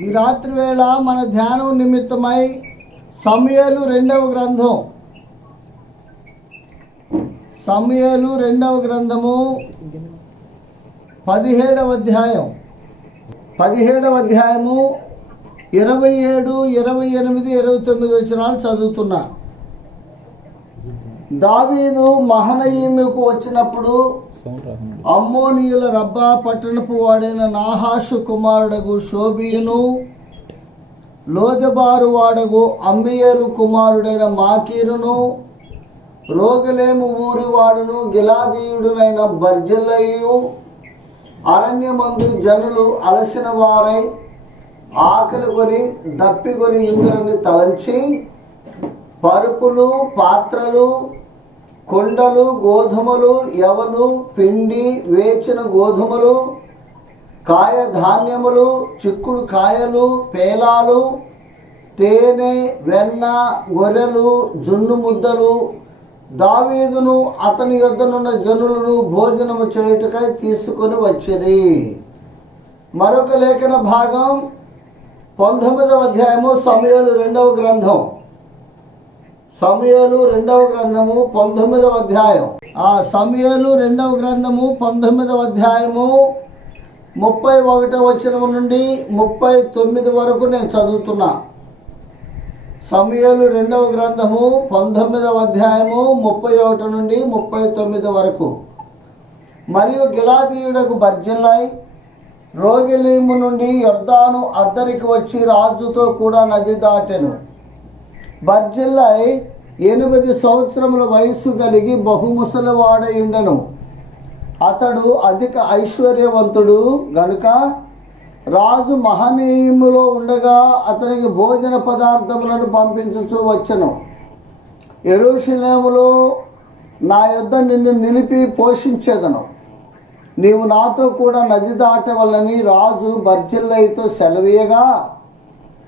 ఈ రాత్రి వేళ మన ధ్యానం నిమిత్తమై సమూయేలు రెండవ గ్రంథం, సమూయేలు రెండవ గ్రంథము 17వ అధ్యాయం 27, 27, 28, 29 వచనాలు చదువుతున్నా. దావీదు మహనయీముకు వచ్చినప్పుడు అమ్మోనీయుల రబ్బా పట్టణపు వాడైన నాహాషు కుమారుడగు షోబీయును, లోదెబారు వాడగు అమ్మీయేలు కుమారుడైన మాకీరును, రోగలేము ఊరి వాడును గిలాదీయుడునైన బర్జిల్లయు అరణ్యమందు జనులు అలసిన వారై ఆకలి కొని దప్పికొని ఇందులని తలంచి పరుపులు, పాత్రలు, కుండలు, గోధుమలు, యవలు, పిండి, వేచిన గోధుమలు, కాయ ధాన్యములు, చిక్కుడు కాయలు, పేలాలు, తేనె, వెన్న, గొర్రెలు, జున్ను ముద్దలు దావీదును అతని యొద్దనున్న జనులను భోజనము చేయుటకై తీసుకొని వచ్చిరి. మరొక లేఖన భాగం 19వ అధ్యాయము సమూయేలు రెండవ గ్రంథం, సమూయేలు రెండవ గ్రంథము 19వ అధ్యాయం. ఆ సమూయేలు రెండవ గ్రంథము 19వ అధ్యాయము 31వ వచనం నుండి 39 వరకు నేను చదువుతున్నా. సమూయేలు రెండవ గ్రంథము 19వ అధ్యాయము 31 నుండి 39 వరకు. మరియు గిలాదీయుడకు బర్జిల్లై రోగెలీము నుండి యొర్దాను అద్దరికి వచ్చి రాజుతో కూడా నది దాటెను. బర్జిల్లై 8 సంవత్సరముల వయస్సు కలిగి బహుముసలివాడై ఉండెను. అతడు అధిక ఐశ్వర్యవంతుడు గనుక రాజు మహనీయములో ఉండగా అతనికి భోజన పదార్థములను పంపించుచూ వచ్చెను. యెరూషలేములో నా యొద్ద నిన్ను నిలిపి పోషించేదను, నీవు నాతో కూడా నది దాటవలని రాజు బర్జిల్లైతో సెలవీయగా,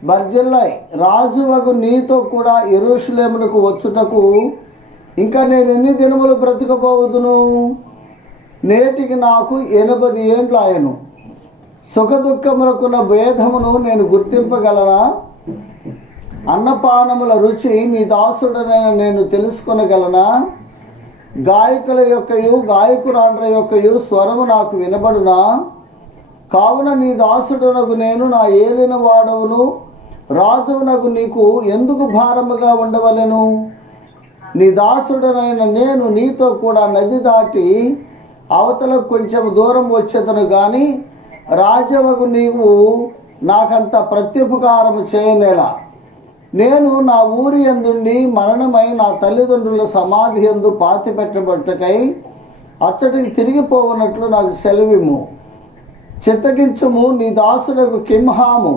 బర్జిల్లై రాజువగు నీతో కూడా యెరూషలేమునకు వచ్చుటకు ఇంకా నేను ఎన్ని దినములు బ్రతకబోదును? నేటికి నాకు 80 ఏండ్లు ఆయను. సుఖదుఖములకున్న భేదమును నేను గుర్తింపగలనా? అన్నపానముల రుచి నీ దాసుడనైన నేను తెలుసుకొనగలనా? గాయకుల యొక్కయు గాయకురాండ్ర యొక్కయు స్వరము నాకు వినబడునా? కావున నీ దాసుడనగు నేను నా ఏలిన వాడవును రాజునగు నీకు ఎందుకు భారముగా ఉండవలెను? నీ దాసుడనైన నేను నీతో కూడా నది దాటి అవతలకు కొంచెం దూరం వచ్చేదను గాని రాజవగు నీవు నాకంత ప్రత్యుపకారము చేయనేలా. నేను నా ఊరి యందుండి మరణమై నా తల్లిదండ్రుల సమాధి యందు పాతి పెట్టబట్టకై అచ్చటికి తిరిగిపోవునట్లు నాకు సెలవిమ్ము. చిత్తగించుము, నీ దాసుడకు కింహాము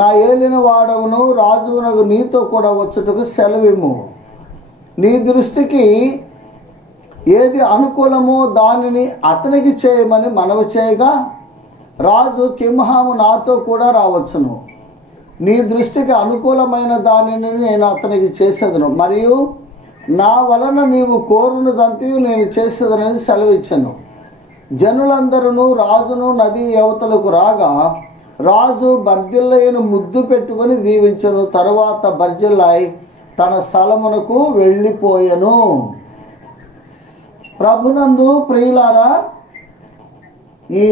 నా ఏలిన వాడవును రాజునకు నీతో కూడా వచ్చుటకు సెలవిమ్ము. నీ దృష్టికి ఏది అనుకూలమో దానిని అతనికి చేయమని మనవి చేయగా, రాజు కింహాము నాతో కూడా రావచ్చును. నీ దృష్టికి అనుకూలమైన దానిని నేను అతనికి చేసేదను, మరియు నా వలన నీవు కోరునదంతయు నేను చేసేదనని సెలవిచ్చాను. జనులందరూ రాజును నది అవతలకు రాగా రాజు బర్జిల్లయిను ముద్దు పెట్టుకొని దీవించను. తరువాత బర్జిల్లై తన స్థలమునకు వెళ్ళిపోయెను. ప్రభునందు ప్రియులారా, ఈ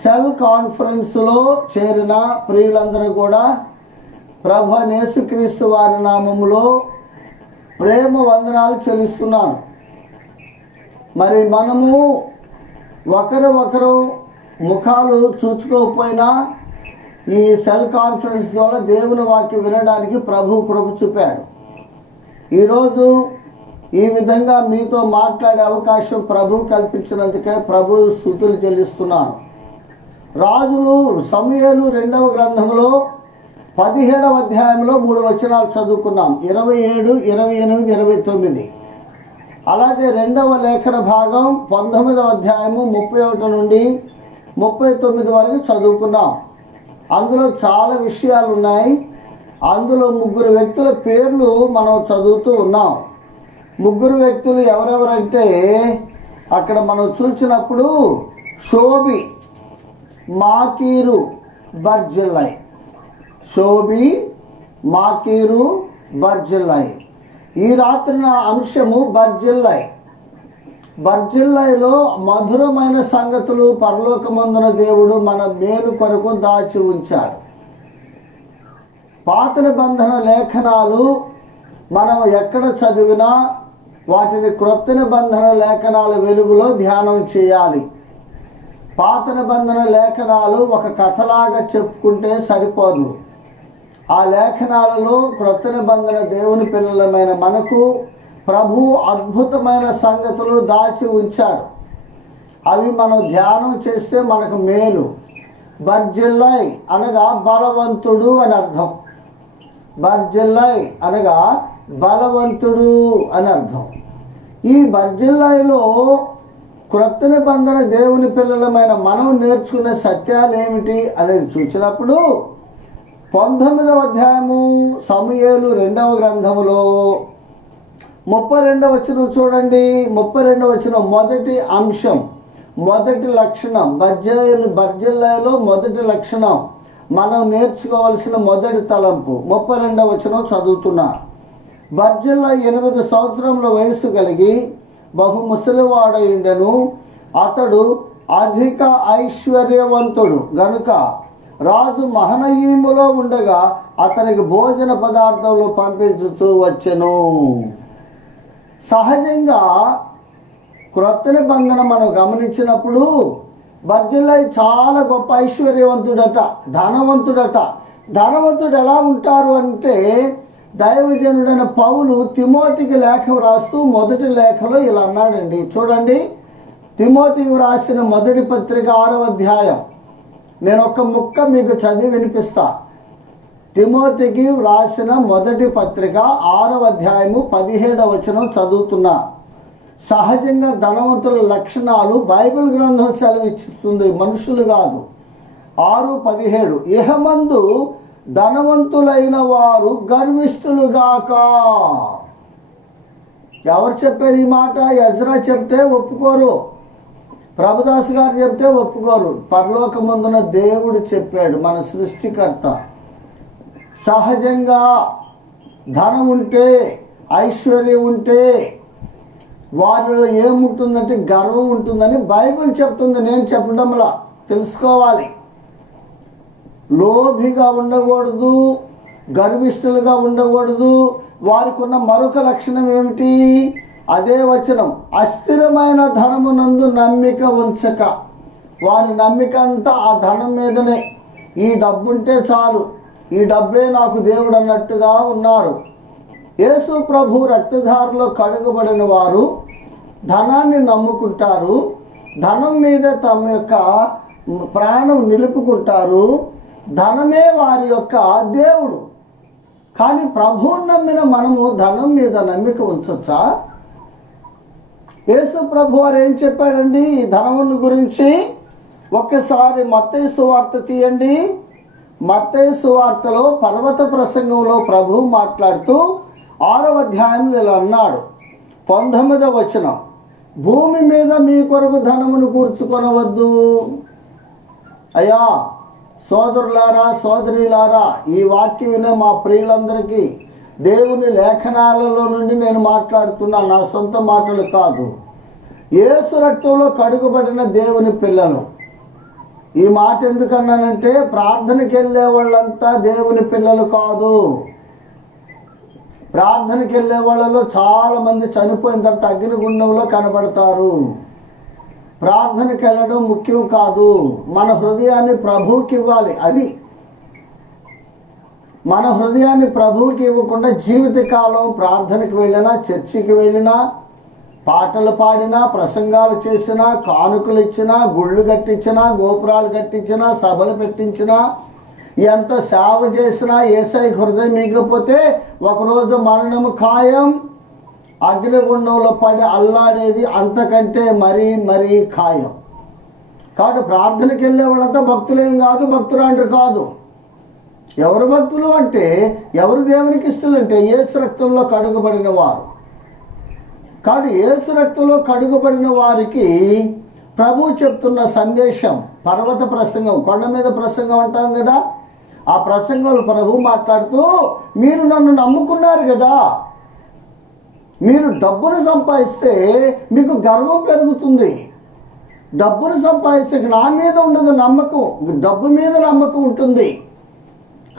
సెల్ కాన్ఫరెన్స్లో చేరిన ప్రియులందరూ కూడా ప్రభు యేసుక్రీస్తు వారి నామములో ప్రేమ వందనాలు చెల్లిస్తున్నాను. మరి మనము ఒకరు ముఖాలు చూచుకోకపోయినా ఈ సెల్ కాన్ఫరెన్స్ ద్వారా దేవుని వాక్యం వినడానికి ప్రభు కృప చూపాడు. ఈరోజు ఈ విధంగా మీతో మాట్లాడే అవకాశం ప్రభు కల్పించినందుకే ప్రభు స్తుతులు చెల్లిస్తున్నాను. రాజులు సమూయేలు రెండవ గ్రంథంలో 17వ అధ్యాయంలో 3 వచనాలు చదువుకున్నాం, 27, 28, 29. అలాగే రెండవ లేఖన భాగం 19వ అధ్యాయము 31 నుండి 39 వరకు చదువుకున్నాం. అందులో చాలా విషయాలు ఉన్నాయి. అందులో 3 వ్యక్తుల పేర్లు మనం చదువుతూ ఉన్నాం. 3 వ్యక్తులు ఎవరెవరంటే అక్కడ మనం చూసినప్పుడు షోబి, మాకీరు, బర్జిల్లై. షోబి, మాకీరు, బర్జిల్లై. ఈ రాత్రి నా అంశము బర్జిల్లై. బర్జిల్లైలో మధురమైన సంగతులు పరలోకమందున దేవుడు మన మేలు కొరకు దాచి ఉంచాడు. పాత నిబంధన లేఖనాలు మనం ఎక్కడ చదివినా వాటిని క్రొత్త నిబంధన లేఖనాల వెలుగులో ధ్యానం చేయాలి. పాత నిబంధన లేఖనాలు ఒక కథలాగా చెప్పుకుంటే సరిపోదు. ఆ లేఖనాలలో క్రొత్త నిబంధన దేవుని పిల్లలమైన మనకు ప్రభు అద్భుతమైన సంగతులు దాచి ఉంచాడు. అవి మనం ధ్యానం చేస్తే మనకు మేలు. బర్జిల్లై అనగా బలవంతుడు అని అర్థం. బర్జిల్లై అనగా బలవంతుడు అని అర్థం. ఈ బర్జిల్లైలో క్రొత్త నిబంధన దేవుని పిల్లలమైన మనం నేర్చుకునే సత్యాలు ఏమిటి అనేది చూసినప్పుడు 19వ అధ్యాయము సమూయేలు 2వ గ్రంథములో 32వ వచనం చూడండి. 32వ వచనం మొదటి అంశం, మొదటి లక్షణం. బర్జిల్లైలో మొదటి లక్షణం, మనం నేర్చుకోవలసిన మొదటి తలంపు. 32వ వచనం చదువుతున్నా. బర్జిల్లై 8 సంవత్సరముల వయసు కలిగి బహు ముసలివాడయుండెను. అతడు అధిక ఐశ్వర్యవంతుడు గనుక రాజు మహనయీములో ఉండగా అతనికి భోజన పదార్థములు పంపించుతూ వచ్చెను. సహజంగా క్రొత్త నిబంధన మనం గమనించినప్పుడు బర్జిల్లై చాలా గొప్ప ఐశ్వర్యవంతుడట, ధనవంతుడట. ధనవంతుడు ఎలా ఉంటారు అంటే, దైవజనుడైన పౌలు తిమోతికి లేఖ వ్రాస్తూ మొదటి లేఖలో ఇలా అన్నాడండి. చూడండి, తిమోతికి వ్రాసిన మొదటి పత్రిక 6వ అధ్యాయం. నేను ఒక ముక్క మీకు చదివి వినిపిస్తా. తిమోతికి వ్రాసిన మొదటి పత్రిక 6వ అధ్యాయము 17వ వచనం చదువుతున్నా. సహజంగా ధనవంతుల లక్షణాలు బైబిల్ గ్రంథం సెలవిస్తుంది, మనుషులు కాదు. 6:17 ఇహమందు ధనవంతులైన వారు గర్విష్ఠులుగాక. ఎవరు చెప్పారు ఈ మాట? ఎజ్రా చెప్తే ఒప్పుకోరు, ప్రభుదాస్ గారు చెప్తే ఒప్పుకోరు. పరలోకమందున దేవుడు చెప్పాడు, మన సృష్టికర్త. సహజంగా ధనం ఉంటే, ఐశ్వర్యం ఉంటే వారిలో ఏముంటుందంటే గర్వం ఉంటుందని బైబిల్ చెప్తుంది, నేను చెప్పడంలా. తెలుసుకోవాలి. లోభిగా ఉండకూడదు, గర్విష్ఠులుగా ఉండకూడదు. వారికి ఉన్న మరొక లక్షణం ఏమిటి? అదే వచనం, అస్థిరమైన ధనమునందు నమ్మిక ఉంచక. వారి నమ్మిక అంతా ఆ ధనం మీదనే. ఈ డబ్బు ఉంటే చాలు, ఈ డబ్బే నాకు దేవుడు అన్నట్టుగా ఉన్నారు. యేసు ప్రభు రక్తధారలో కడుగబడిన వారు ధనాన్ని నమ్ముకుంటారు, ధనం మీద తమ యొక్క ప్రాణం నిలుపుకుంటారు. ధనమే వారి యొక్క దేవుడు. కానీ ప్రభువుని నమ్మిన మనము ధనం మీద నమ్మిక ఉంచొచ్చా? యేసు ప్రభు వారు ఏం చెప్పాడండి ఈ ధనమును గురించి? ఒక్కసారి మత్తయి సువార్త తీయండి. మత్తయి సువార్తలో పర్వత ప్రసంగంలో ప్రభు మాట్లాడుతూ 6వ అధ్యాయంలో ఇలా అన్నాడు. 19వ వచనం, భూమి మీద మీ కొరకు ధనమును కూర్చుకొనవద్దు. అయ్యా సోదరులారా, సోదరులారా, ఈ వాక్యం వినే మా ప్రియులందరికీ దేవుని లేఖనాలలో నుండి నేను మాట్లాడుతున్నా, నా సొంత మాటలు కాదు. యేసు రక్తంలో కడుగబడిన దేవుని పిల్లలు. ఈ మాట ఎందుకన్నానంటే, ప్రార్థనకి వెళ్ళే వాళ్ళంతా దేవుని పిల్లలు కాదు. ప్రార్థనకి వెళ్ళే వాళ్ళలో చాలామంది చనిపోయిన తర్వాత అగ్నిగుండంలో కనబడతారు. ప్రార్థనకి వెళ్ళడం ముఖ్యం కాదు, మన హృదయాన్ని ప్రభువుకి ఇవ్వాలి. అది మన హృదయాన్ని ప్రభువుకి ఇవ్వకుండా జీవితకాలం ప్రార్థనకి వెళ్ళినా, చర్చికి వెళ్ళినా, పాటలు పాడినా, ప్రసంగాలు చేసినా, కానుకలు ఇచ్చినా, గుళ్ళు కట్టించినా, గోపురాలు కట్టించినా, సభలు పెట్టించినా, ఎంత సేవ చేసినా యేసయ్య హృదయం మిగిలిపోతే ఒకరోజు మరణము ఖాయం. అగ్నిగుండంలో పడి అల్లాడేది అంతకంటే మరీ మరీ ఖాయం. కాబట్టి ప్రార్థనకి వెళ్ళే వాళ్ళంతా భక్తులేం కాదు, భక్తురాండ్రు కాదు. ఎవరు భక్తులు అంటే, ఎవరు దేవునికి ఇష్టలు అంటే యేసు రక్తంలో కడుగబడిన వారు. కాబట్టి యేసు రక్తంలో కడుగబడిన వారికి ప్రభు చెప్తున్న సందేశం, పర్వత ప్రసంగం, కొండ మీద ప్రసంగం అంటాం కదా, ఆ ప్రసంగంలో ప్రభు మాట్లాడుతూ, మీరు నన్ను నమ్ముకున్నారు కదా, మీరు డబ్బును సంపాదిస్తే మీకు గర్వం పెరుగుతుంది. డబ్బును సంపాదిస్తే నా మీద ఉండదు నమ్మకం, డబ్బు మీద నమ్మకం ఉంటుంది.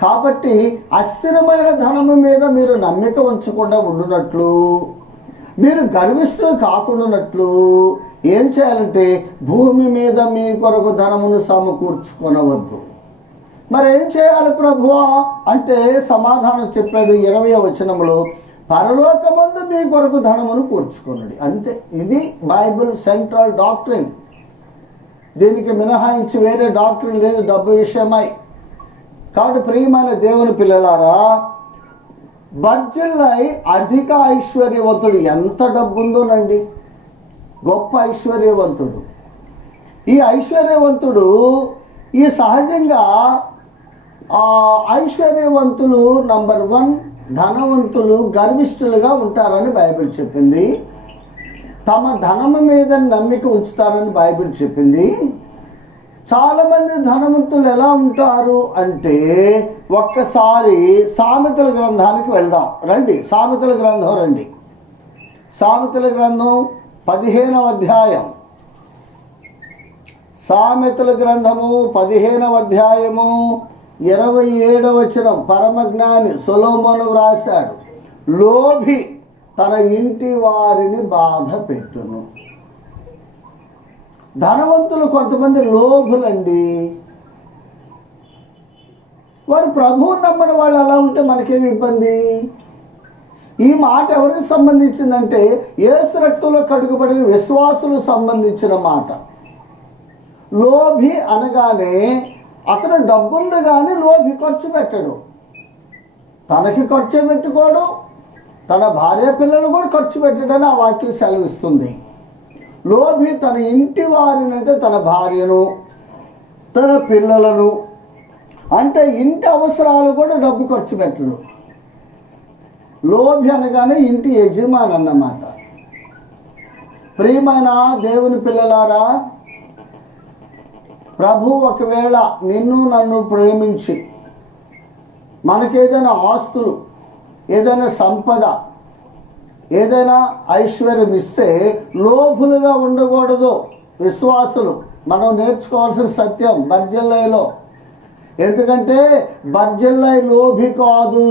కాబట్టి అస్థిరమైన ధనము మీద మీరు నమ్మిక ఉంచకుండా ఉండునట్లు, మీరు గర్విష్ఠులు కాకుండానట్లు ఏం చేయాలంటే భూమి మీద మీ కొరకు ధనమును సమకూర్చుకొనవద్దు. మరి ఏం చేయాలి ప్రభువా అంటే సమాధానం చెప్పాడు 20వ వచనంలో, పరలోకమందు మీ కొరకు ధనమును కూర్చుకొనుడి. అంతే. ఇది బైబిల్ సెంట్రల్ డాక్ట్రిన్. దీనికి మినహాయించి వేరే డాక్ట్రిన్ లేదు డబ్బు విషయమై. కాబట్టి ప్రియమైన దేవుని పిల్లలారా, బర్జిల్లై అధిక ఐశ్వర్యవంతుడు. ఎంత డబ్బు ఉందోనండి, గొప్ప ఐశ్వర్యవంతుడు. ఈ ఐశ్వర్యవంతుడు ఈ సహజంగా ఐశ్వర్యవంతులు నంబర్ 1 ధనవంతులు గర్విష్ఠులుగా ఉంటారని బైబిల్ చెప్పింది. తమ ధనము మీద నమ్మిక ఉంచుతారని బైబిల్ చెప్పింది. చాలామంది ధనవంతులు ఎలా ఉంటారు అంటే, ఒక్కసారి సామెతల గ్రంథానికి వెళ్దాం రండి. సామెతల గ్రంథం రండి. సామెతల గ్రంథం 15వ అధ్యాయం. సామెతల గ్రంథము 15వ అధ్యాయము 27వ వచనం. పరమజ్ఞాని సొలొమోను వ్రాశాడు, లోభి తన ఇంటి వారిని బాధ పెట్టును. ధనవంతులు కొంతమంది లోభులండి. వారు ప్రభువు నమ్మని వాళ్ళు అలా ఉంటే మనకేమి ఇబ్బంది? ఈ మాట ఎవరికి సంబంధించిందంటే యేసు రక్తంలో కడుగుబడిన విశ్వాసులకు సంబంధించిన మాట. లోభి అనగానే అతను డబ్బుంది కానీ లోభి ఖర్చు పెట్టడు. తనకి ఖర్చు పెట్టుకోడు, తన భార్య పిల్లలు కూడా ఖర్చు పెట్టడని ఆ వాక్యం సెలవిస్తుంది. లోభి తన ఇంటి వారిని అంటే తన భార్యను, తన పిల్లలను, అంటే ఇంటి అవసరాలు కూడా డబ్బు ఖర్చు పెట్టడు. లోభి అనగానే ఇంటి యజమాని అన్నమాట. ప్రియమైన దేవుని పిల్లలారా, ప్రభు ఒకవేళ నిన్ను నన్ను ప్రేమించి మనకేదైనా ఆస్తులు, ఏదైనా సంపద, ఏదైనా ఐశ్వర్యం ఇస్తే లోభులుగా ఉండకూడదు. విశ్వాసులు మనం నేర్చుకోవాల్సిన సత్యం బర్జిల్లైలో. ఎందుకంటే బర్జిల్లై లోభి కాదు,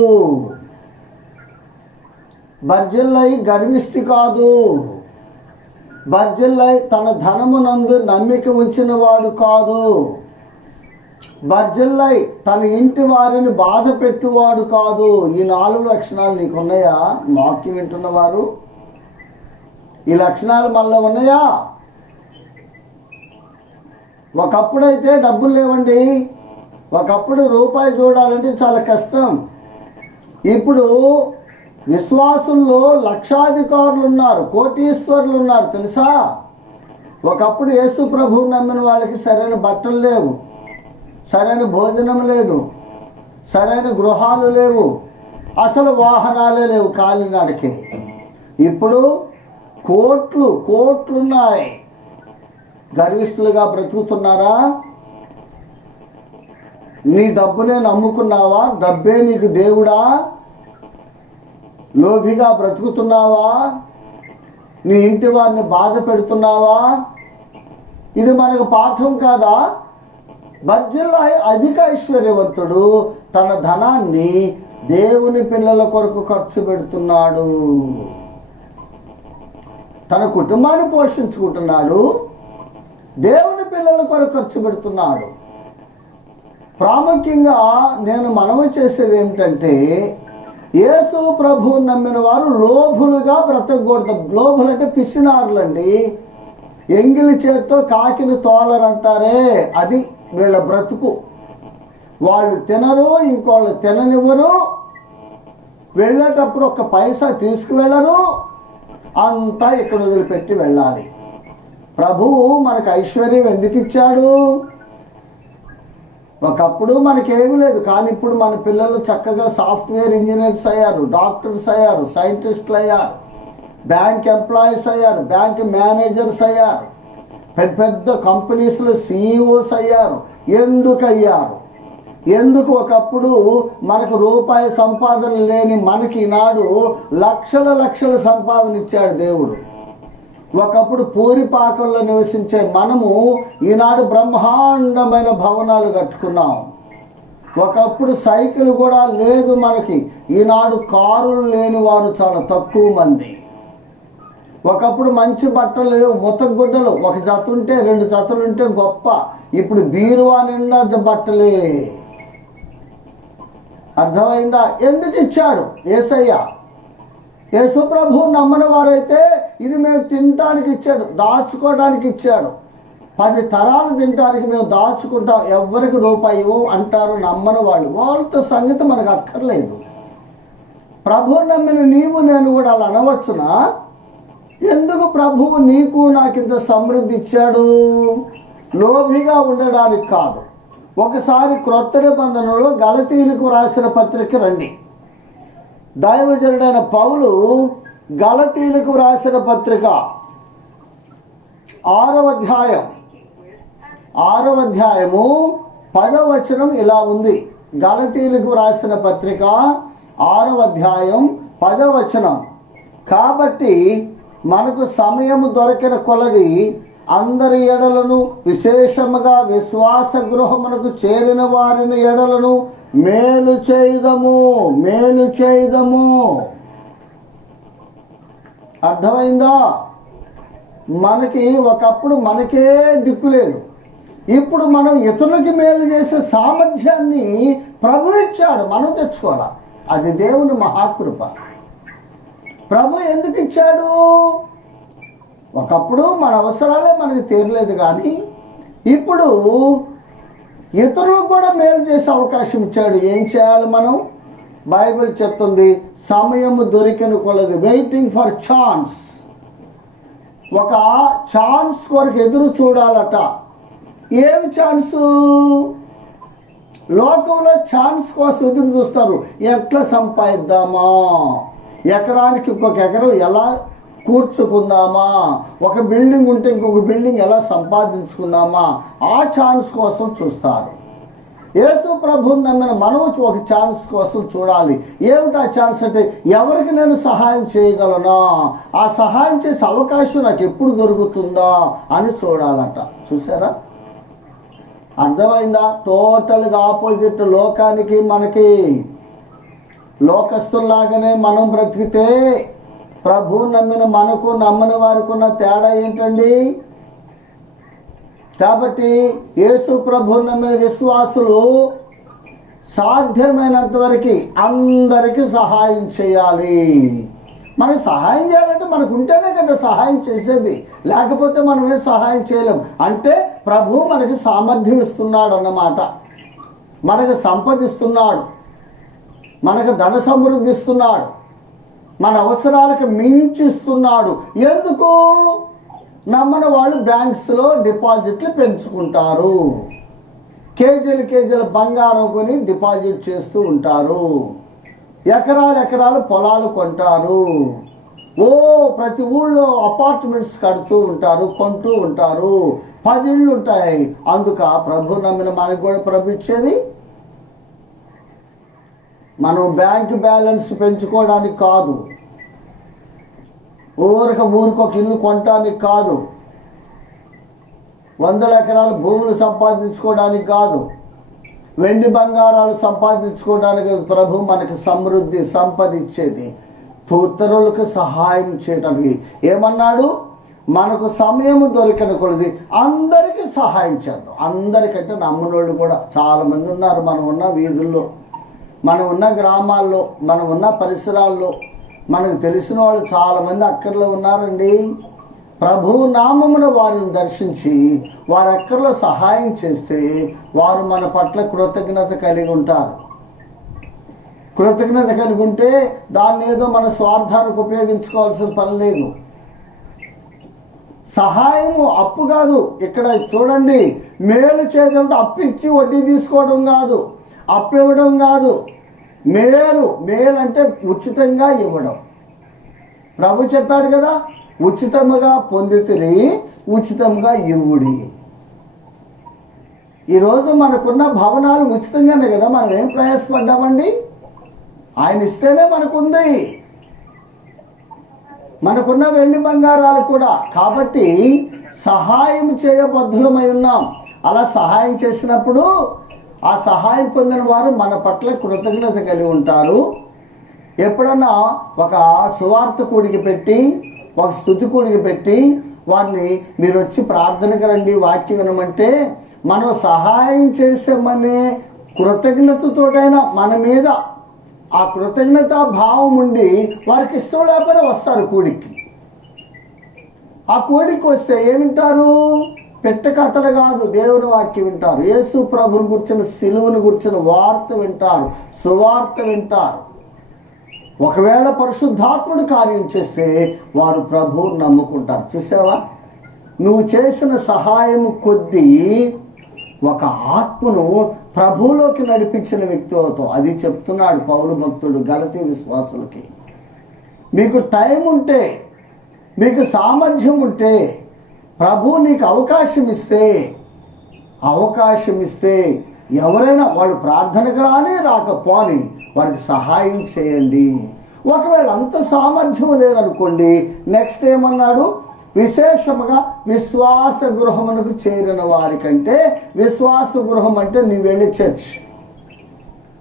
బర్జిల్లై గర్విష్ఠి కాదు, బర్జిల్లై తన ధనమునందు నమ్మిక ఉంచిన వాడు కాదు, బర్జిల్లై తన ఇంటి వారిని బాధ పెట్టువాడు కాదు. ఈ 4 లక్షణాలు నీకు ఉన్నాయా? వాక్యం వింటున్నవారు, ఈ లక్షణాలు మళ్ళీ ఉన్నాయా? ఒకప్పుడైతే డబ్బులు లేవండి. ఒకప్పుడు రూపాయి చూడాలంటే చాలా కష్టం. ఇప్పుడు విశ్వాసుల్లో లక్షాధికారులు ఉన్నారు, కోటీశ్వరులు ఉన్నారు తెలుసా. ఒకప్పుడు యేసు ప్రభువు నమ్మిన వాళ్ళకి సరైన బట్టలు లేవు, సరైన భోజనం లేదు, సరైన గృహాలు లేవు, అసలు వాహనాలే లేవు కాలినడకే. ఇప్పుడు కోట్లున్నాయి. గర్విష్ఠులుగా బ్రతుకుతున్నారా? నీ డబ్బునే నమ్ముకున్నావా? డబ్బే నీకు దేవుడా? లోభిగా బ్రతుకుతున్నావా? నీ ఇంటి వారిని బాధ పెడుతున్నావా? ఇది మనకు పాఠం కాదా? బర్జిల్లై అధిక ఐశ్వర్యవంతుడు తన ధనాన్ని దేవుని పిల్లల కొరకు ఖర్చు పెడుతున్నాడు. తన కుటుంబాన్ని పోషించుకుంటున్నాడు, దేవుని పిల్లల కొరకు ఖర్చు పెడుతున్నాడు. ప్రాముఖ్యంగా నేను మనవి చేసేది ఏమిటంటే, యేసు ప్రభువుని నమ్మిన వారు లోభులుగా బ్రతకూడదు. లోభులు అంటే పిసినారులండి. ఎంగిలి చేత్తో కాకిని తోలరంటారే, అది వీళ్ళ బ్రతుకు. వాళ్ళు తినరు, ఇంకోళ్ళు తిననివ్వరు, వెళ్ళేటప్పుడు ఒక పైసా తీసుకువెళ్ళరు, అంతా ఇక్కడ వదిలిపెట్టి వెళ్ళాలి. ప్రభువు మనకు ఐశ్వర్యం ఎందుకు ఇచ్చాడు? ఒకప్పుడు మనకేమీ లేదు, కానీ ఇప్పుడు మన పిల్లలు చక్కగా సాఫ్ట్వేర్ ఇంజనీర్స్ అయ్యారు, డాక్టర్స్ అయ్యారు, సైంటిస్టులు అయ్యారు, బ్యాంక్ ఎంప్లాయీస్ అయ్యారు, బ్యాంక్ మేనేజర్స్ అయ్యారు, పెద్ద పెద్ద కంపెనీస్లో CEOs అయ్యారు. ఎందుకు అయ్యారు? ఎందుకు ఒకప్పుడు మనకు రూపాయి సంపాదన లేని మనకి ఈనాడు లక్షల లక్షల సంపాదన ఇచ్చాడు దేవుడు. ఒకప్పుడు పూరిపాకంలో నివసించే మనము ఈనాడు బ్రహ్మాండమైన భవనాలు కట్టుకున్నాం. ఒకప్పుడు సైకిల్ కూడా లేదు మనకి, ఈనాడు కారులు లేని వారు చాలా తక్కువ మంది. ఒకప్పుడు మంచి బట్టలు లేవు, ముతగుడ్డలు ఒక జత ఉంటే 2 జతలు ఉంటే గొప్ప. ఇప్పుడు బీరువా నిండా బట్టలే. అర్థమైందా? ఎందుకు ఇచ్చాడు? యేసయ్య. యేసు ప్రభువు నమ్మని వారైతే ఇది మేము తినటానికి ఇచ్చాడు, దాచుకోవడానికి ఇచ్చాడు. 10 తరాలు తినటానికి మేము దాచుకుంటాం, ఎవరికి రూపాయి ఇవ్వం అంటారు నమ్మని వాళ్ళు. వాళ్ళతో సంగతి మనకు అక్కర్లేదు. ప్రభువు నమ్మిన నీవు నేను కూడా అలా అనవచ్చునా? ఎందుకు ప్రభువు నీకు నాకింత సమృద్ధి ఇచ్చాడు? లోభిగా ఉండడానికి కాదు. ఒకసారి క్రొత్త నిబంధనలో గలతీయులకు రాసిన పత్రిక రండి. దైవజనుడైన పౌలు గలతీయులకు రాసిన పత్రిక 6వ అధ్యాయము 10వ వచనం ఇలా ఉంది. గలతీయులకు రాసిన పత్రిక 6వ అధ్యాయం 10వ వచనం. కాబట్టి మనకు సమయము దొరికిన కొలది అందరి ఎడలను, విశేషముగా విశ్వాస గృహమునకు చేరిన వారిని ఎడలను మేలు చేయుదము. అర్థమైందా? మనకి ఒకప్పుడు మనకే దిక్కు లేదు, ఇప్పుడు మనం ఇతరులకి మేలు చేసే సామర్థ్యాన్ని ప్రభు ఇచ్చాడు, మనం తెచ్చుకోవాలా. అది దేవుని మహాకృప. ప్రభు ఎందుకు ఇచ్చాడు? ఒకప్పుడు మన అవసరాలే మనకు తీరలేదు, కానీ ఇప్పుడు ఇతరులకు కూడా మేలు చేసే అవకాశం ఇచ్చాడు. ఏం చేయాలి మనం? బైబిల్ చెప్తుంది, సమయము దొరికిన కొలది, వెయిటింగ్ ఫర్ ఛాన్స్. ఒక ఛాన్స్ కొరకు ఎదురు చూడాలట. ఏమి ఛాన్సు? లోకంలో ఛాన్స్ కోసం ఎదురు చూస్తారు. ఎట్లా సంపాదిద్దామా, ఎకరానికి ఇంకొక ఎకరం ఎలా కూర్చుకుందామా, ఒక బిల్డింగ్ ఉంటే ఇంకొక బిల్డింగ్ ఎలా సంపాదించుకుందామా, ఆ ఛాన్స్ కోసం చూస్తారు. యేసు ప్రభువుని నమ్మిన మనం ఒక ఛాన్స్ కోసం చూడాలి. ఏమిటి ఆ ఛాన్స్ అంటే, ఎవరికి నేను సహాయం చేయగలనా, ఆ సహాయం చేసే అవకాశం నాకు ఎప్పుడు దొరుకుతుందా అని చూడాలట. చూసారా? అర్థమైందా? టోటల్గా ఆపోజిట్ లోకానికి మనకి. లోకస్తుల్లాగానే మనం బ్రతికితే ప్రభువు నమ్మిన మనకు నమ్మని వారికి ఉన్న తేడా ఏంటండి? కాబట్టి యేసు ప్రభు నమ్మిన విశ్వాసులు సాధ్యమైనంత వరకు అందరికీ సహాయం చేయాలి. మనం సహాయం చేయాలంటే మనకు ఉంటేనే కదా సహాయం చేసేది, లేకపోతే మనమే సహాయం చేయలేం. అంటే ప్రభువు మనకి సామర్థ్యం ఇస్తున్నాడు అన్నమాట. మనకు సంపదిస్తున్నాడు, మనకు ధన సమృద్ధి ఇస్తున్నాడు, మన అవసరాలకు మించిస్తున్నాడు. ఎందుకు? నమ్మని వాళ్ళు బ్యాంక్స్లో డిపాజిట్లు పెంచుకుంటారు, కేజీల బంగారం కొని డిపాజిట్ చేస్తూ ఉంటారు, ఎకరాలు పొలాలు కొంటారు, ప్రతి ఊళ్ళో అపార్ట్మెంట్స్ కడుతూ ఉంటారు, కొంటూ ఉంటారు, 10 ఇళ్ళు ఉంటాయి. అందుక ప్రభు నమ్మిన మనకు కూడా ప్రభు ఇచ్చేది. మనం బ్యాంక్ బ్యాలెన్స్ పెంచుకోవడానికి కాదు, ఊరికొక ఇల్లు కొనడానికి కాదు, 100 ఎకరాలు భూములు సంపాదించుకోవడానికి కాదు, వెండి బంగారాలు సంపాదించుకోవడానికి ప్రభు మనకి సమృద్ధి సంపద ఇచ్చేది ఇతరులకు సహాయం చేయడానికి. ఏమన్నాడు? మనకు సమయము దొరికిన కొలది అందరికీ సహాయం చేద్దాం. అందరికంటే నమ్మనోళ్ళు కూడా చాలామంది ఉన్నారు. మనం ఉన్న వీధుల్లో, మనం ఉన్న గ్రామాల్లో, మనం ఉన్న పరిసరాల్లో మనకు తెలిసిన వాళ్ళు చాలామంది అక్కర్లో ఉన్నారండి. ప్రభు నామమున వారిని దర్శించి వారి అక్కర్లో సహాయం చేస్తే వారు మన పట్ల కృతజ్ఞత కలిగి ఉంటారు. కృతజ్ఞత కలిగి ఉంటే దాన్ని ఏదో మన స్వార్థానికి ఉపయోగించుకోవాల్సిన పని లేదు. సహాయము అప్పు కాదు. ఇక్కడ చూడండి, మేలు చేయడం అప్పు ఇచ్చి వడ్డీ తీసుకోవడం కాదు, అప్పు ఇవ్వడం కాదు. మేలు అంటే ఉచితంగా ఇవ్వడం. ప్రభు చెప్పాడు కదా, ఉచితముగా పొందితిరి, ఉచితంగా ఇవ్వుడి. ఈరోజు మనకున్న భవనాలు ఉచితంగానే కదా, మనం ఏం ప్రయాసపడ్డామండి? ఆయన ఇస్తేనే మనకుంది, మనకున్న వెండి బంగారాలు కూడా. కాబట్టి సహాయం చేయబద్ధులమై ఉన్నాం. అలా సహాయం చేసినప్పుడు ఆ సహాయం పొందిన వారు మన పట్ల కృతజ్ఞత కలిగి ఉంటారు. ఎప్పుడన్నా ఒక సువార్త కూడికి పెట్టి, ఒక స్తుతి కూడికి పెట్టి వారిని మీరు వచ్చి ప్రార్థనకు రండి, వాక్యం వినమంటే మనం సహాయం చేసామనే కృతజ్ఞతతోటైనా మన మీద ఆ కృతజ్ఞత భావం ఉండి వారికి ఇష్టం లేకపోయినా వస్తారు కూడికి. ఆ కూడికి వస్తే ఏమింటారు? పెట్ట కథలు కాదు, దేవుని వాక్యం వింటారు. యేసు ప్రభుని గురించిన సిలువను గురించిన వార్త వింటారు, సువార్త వింటారు. ఒకవేళ పరిశుద్ధాత్ముడు కార్యం చేస్తే వారు ప్రభువుని నమ్ముకుంటారు. చూసావా, నువ్వు చేసిన సహాయం కొద్దీ ఒక ఆత్మను ప్రభువులోకి నడిపించిన వ్యక్తి అవుతావు. అది చెప్తున్నాడు పౌలు భక్తుడు గలతీ విశ్వాసులకి. మీకు టైం ఉంటే, మీకు సామర్థ్యం ఉంటే, ప్రభువు నీకు అవకాశం ఇస్తే ఎవరైనా వాళ్ళు ప్రార్థనకు రాకపోని వారికి సహాయం చేయండి. ఒకవేళ అంత సామర్థ్యం లేదనుకోండి, నెక్స్ట్ ఏమన్నాడు? విశేషముగా విశ్వాస గృహమునకు చేరిన వారికంటే, విశ్వాస గృహం అంటే నువ్వు వెళ్ళే చర్చ్,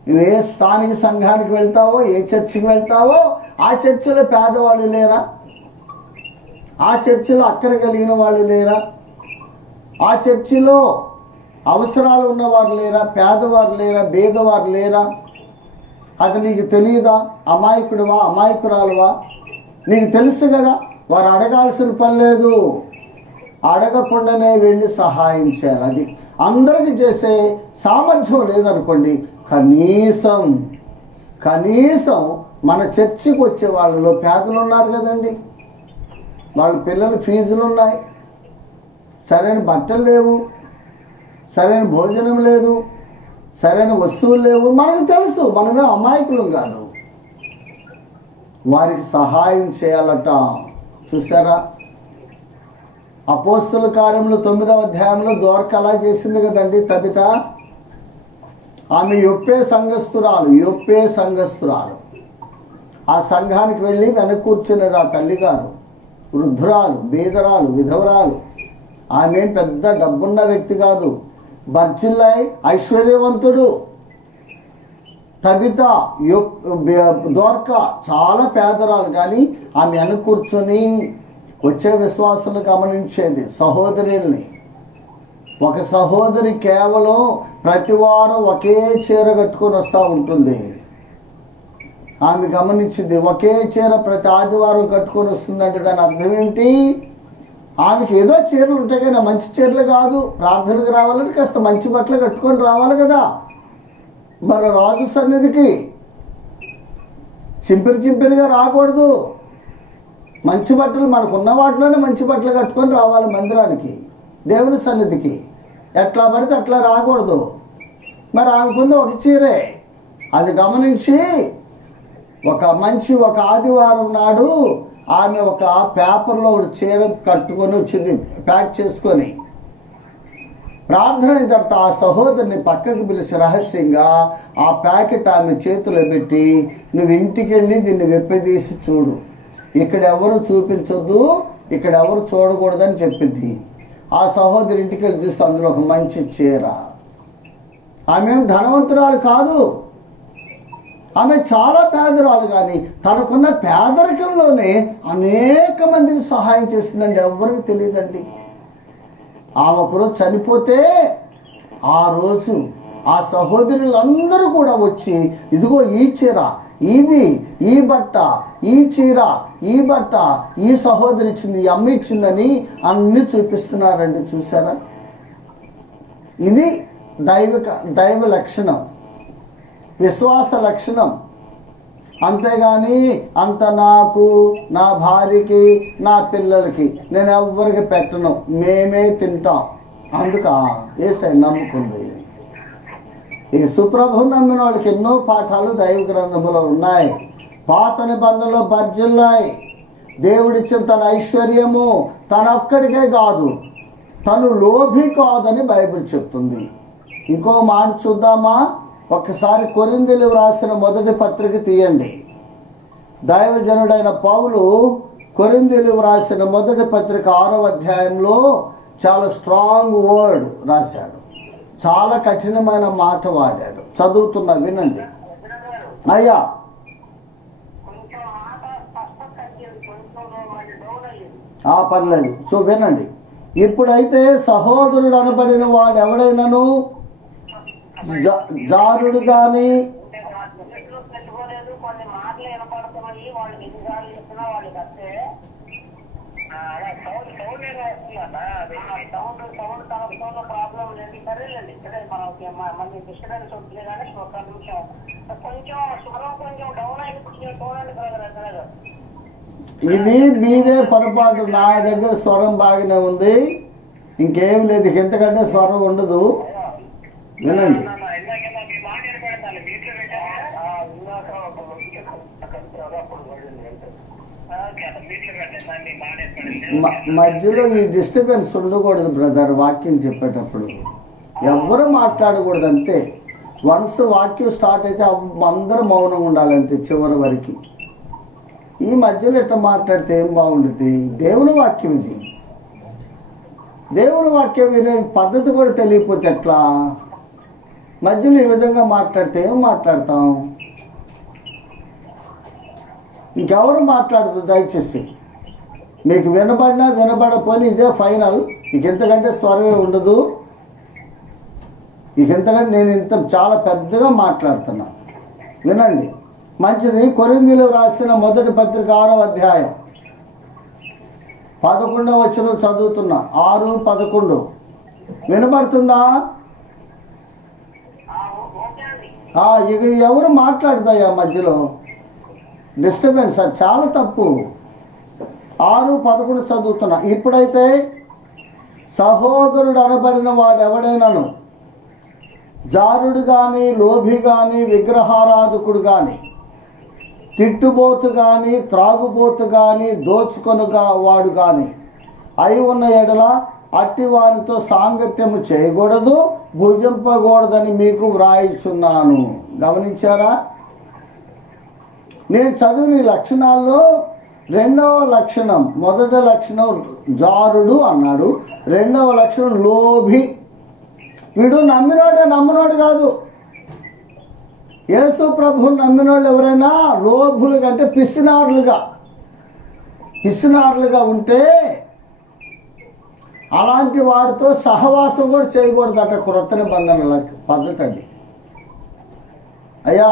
నువ్వు ఏ స్థానిక సంఘానికి వెళ్తావో, ఏ చర్చికి వెళ్తావో ఆ చర్చిలో పేదవాళ్ళు లేరా? ఆ చర్చిలో అక్కర కలిగిన వాళ్ళు లేరా? ఆ చర్చిలో అవసరాలు ఉన్నవారు లేరా? పేదవారు లేరా? బీదవారు లేరా? అది నీకు తెలియదా? అమాయకుడివా, అమాయకురాలువా? నీకు తెలుసు కదా, వారు అడగాల్సిన పని లేదు, అడగకుండానే వెళ్ళి సహాయం చేయాలి. అది అందరికీ చేసే సామర్థ్యం లేదనుకోండి, కనీసం మన చర్చికి వచ్చే వాళ్ళలో పేదలు ఉన్నారు కదండి, వాళ్ళ పిల్లల ఫీజులు ఉన్నాయి, సరైన బట్టలు లేవు, సరైన భోజనం లేదు, సరైన వస్తువులు లేవు. మనకు తెలుసు, మనమే అమాయకులం కాదు. వారికి సహాయం చేయాలట. చూసారా, అపోస్తుల కార్యములు 9వ అధ్యాయంలో దోర్క అలా చేసింది కదండి. తబిత, ఆమె యొప్పే సంఘస్థురాలు. ఆ సంఘానికి వెళ్ళి వెనక్కి కూర్చున్నది ఆ తల్లిగారు. వృద్ధురాలు, బీదరాలు, విధవరాలు. ఆమె పెద్ద డబ్బున్న వ్యక్తి కాదు, బర్జిల్లాయ్ ఐశ్వర్యవంతుడు. తబిత, దోర్క చాలా పేదరాలు, కానీ ఆమె వెనక కూర్చొని వచ్చే విశ్వాసులు గమనించేది. సహోదరుల్ని, ఒక సహోదరి కేవలం ప్రతి వారం ఒకే చీర కట్టుకొని వస్తూ ఉంటుంది. ఆమె గమనించింది, ఒకే చీర ప్రతి ఆదివారం కట్టుకొని వస్తుందంటే దాని అర్థం ఏంటి? ఆమెకి ఏదో చీరలు ఉంటాయి కానీ మంచి చీరలు కాదు. ప్రార్థనకు రావాలంటే కాస్త మంచి బట్టలు కట్టుకొని రావాలి కదా. మన రాజు సన్నిధికి చింపిరిగా రాకూడదు. మంచి బట్టలు, మనకున్న వాటిలోనే మంచి బట్టలు కట్టుకొని రావాలి మందిరానికి, దేవుని సన్నిధికి. ఎట్లా పడితే అట్లా రాకూడదు. మరి ఆమెకుంది ఒక చీరే. అది గమనించి ఒక ఆదివారం నాడు ఆమె ఒక పేపర్లో ఒక చీర కట్టుకొని వచ్చింది, ప్యాక్ చేసుకొని. ప్రార్థన అయిన తర్వాత ఆ సహోదరుని పక్కకు పిలిచి రహస్యంగా ఆ ప్యాకెట్ ఆమె చేతిలో పెట్టి, నువ్వు ఇంటికి వెళ్ళి దీన్ని వెప్పదీసి చూడు, ఇక్కడ ఎవరు చూపించొద్దు, ఇక్కడ ఎవరు చూడకూడదని చెప్పింది. ఆ సహోదరి ఇంటికి వెళ్ళి చూస్తే అందులో ఒక మంచి చీర. ఆమె ధనవంతురాలు కాదు, ఆమె చాలా పేదరాలు, కానీ తనకున్న పేదరికంలోనే అనేక మందికి సహాయం చేస్తుందండి. ఎవరికి తెలియదండి. ఆమె ఒకరోజు చనిపోతే ఆ రోజు ఆ సహోదరులందరూ కూడా వచ్చి, ఇదిగో ఈ చీర, ఈ బట్ట, ఈ చీర, ఈ బట్ట ఈ సహోదరి ఇచ్చింది, ఈ అమ్మ ఇచ్చిందని అన్నీ చూపిస్తున్నారండి. చూసారా, ఇది దైవ లక్షణం, విశ్వాస లక్షణం. అంతేగాని అంత నాకు, నా భార్యకి, నా పిల్లలకి నేను ఎవ్వరికి పెట్టను, మేమే తింటాం, అందుక యేసయ్య నమ్ముకుంది. యేసుప్రభు నమ్మిన వాళ్ళకి ఎన్నో పాఠాలు దైవ గ్రంథంలో ఉన్నాయి. పాత నిబంధనలో బర్జిల్లాయ్ దేవుడిచ్చిన తన ఐశ్వర్యము తన ఒక్కడికే కాదు, తను లోభి కాదని బైబిల్ చెప్తుంది. ఇంకో మాట చూద్దామా? ఒక్కసారి కొరింథీయులకు వ్రాసిన మొదటి పత్రిక తీయండి. దైవజనుడైన పౌలు కొరింథీయులకు వ్రాసిన మొదటి పత్రిక 6వ అధ్యాయంలో చాలా స్ట్రాంగ్ వర్డ్ రాశాడు. చాలా కఠినమైన మాట వాడాడు. చదువుతున్నా, వినండి. అయ్యా, పర్లేదు, వినండి. ఇప్పుడైతే సహోదరుడు అనబడిన వాడు ఎవడైనాను జారుడు కానీ ఇది మీదే పొరపాటు. నా దగ్గర స్వరం బాగానే ఉంది, ఇంకేం లేదు. ఎంతకంటే స్వరం ఉండదు. వినండి. మధ్యలో ఈ డిస్టర్బెన్స్ ఉండకూడదు బ్రదర్. వాక్యం చెప్పేటప్పుడు ఎవరు మాట్లాడకూడదు, అంతే. వన్స్ వాక్యం స్టార్ట్ అయితే అందరూ మౌనం ఉండాలి, అంతే, చివరి వరకు. ఈ మధ్యలో ఎట్లా మాట్లాడితే ఏం బాగుంటుంది? దేవుని వాక్యం ఇది. దేవుని వాక్యం వినే పద్ధతి కూడా తెలియకపోతే ఎట్లా? మధ్యలో ఈ విధంగా మాట్లాడితే ఏం మాట్లాడతాం? ఇంకెవరు మాట్లాడదు దయచేసి. మీకు వినబడినా వినబడపోయినా ఇదే ఫైనల్. ఇక ఎంతకంటే స్వరమే ఉండదు. ఇక ఎంతకంటే నేను ఇంత చాలా పెద్దగా మాట్లాడుతున్నా. వినండి, మంచిది. కొరింథీయులకు రాసిన మొదటి పత్రిక 6వ అధ్యాయం 11వ వచనం చదువుతున్నా. 6:11 వినబడుతుందా? ఇక ఎవరు మాట్లాడుతాయా మధ్యలో? డిస్టర్బెన్స్, అది చాలా తప్పు. 6:11 చదువుతున్నా. ఇప్పుడైతే సహోదరుడు అనబడిన వాడు ఎవడైనాను జారుడు కానీ, లోభి కానీ, విగ్రహారాధకుడు కానీ, తిట్టుబోతు కానీ, త్రాగుబోతు కానీ, దోచుకొనుగా వాడు కానీ అయి ఉన్న ఎడల అట్టి వారితో సాంగత్యము చేయకూడదు, భుజింపకూడదని మీకు వ్రాయిచున్నాను. గమనించారా? నేను చదివిన లక్షణాల్లో 2వ లక్షణం, మొదటి లక్షణం జారుడు అన్నాడు, 2వ లక్షణం లోభి. వీడు నమ్మినోడు కాదు. యేసు ప్రభువుని నమ్మినోళ్ళు ఎవరైనా లోభులు కంటే పిసినారులుగా ఉంటే అలాంటి వాడితో సహవాసం కూడా చేయకూడదట. క్రొత్త నిబంధనల పద్ధతి అది. అయ్యా,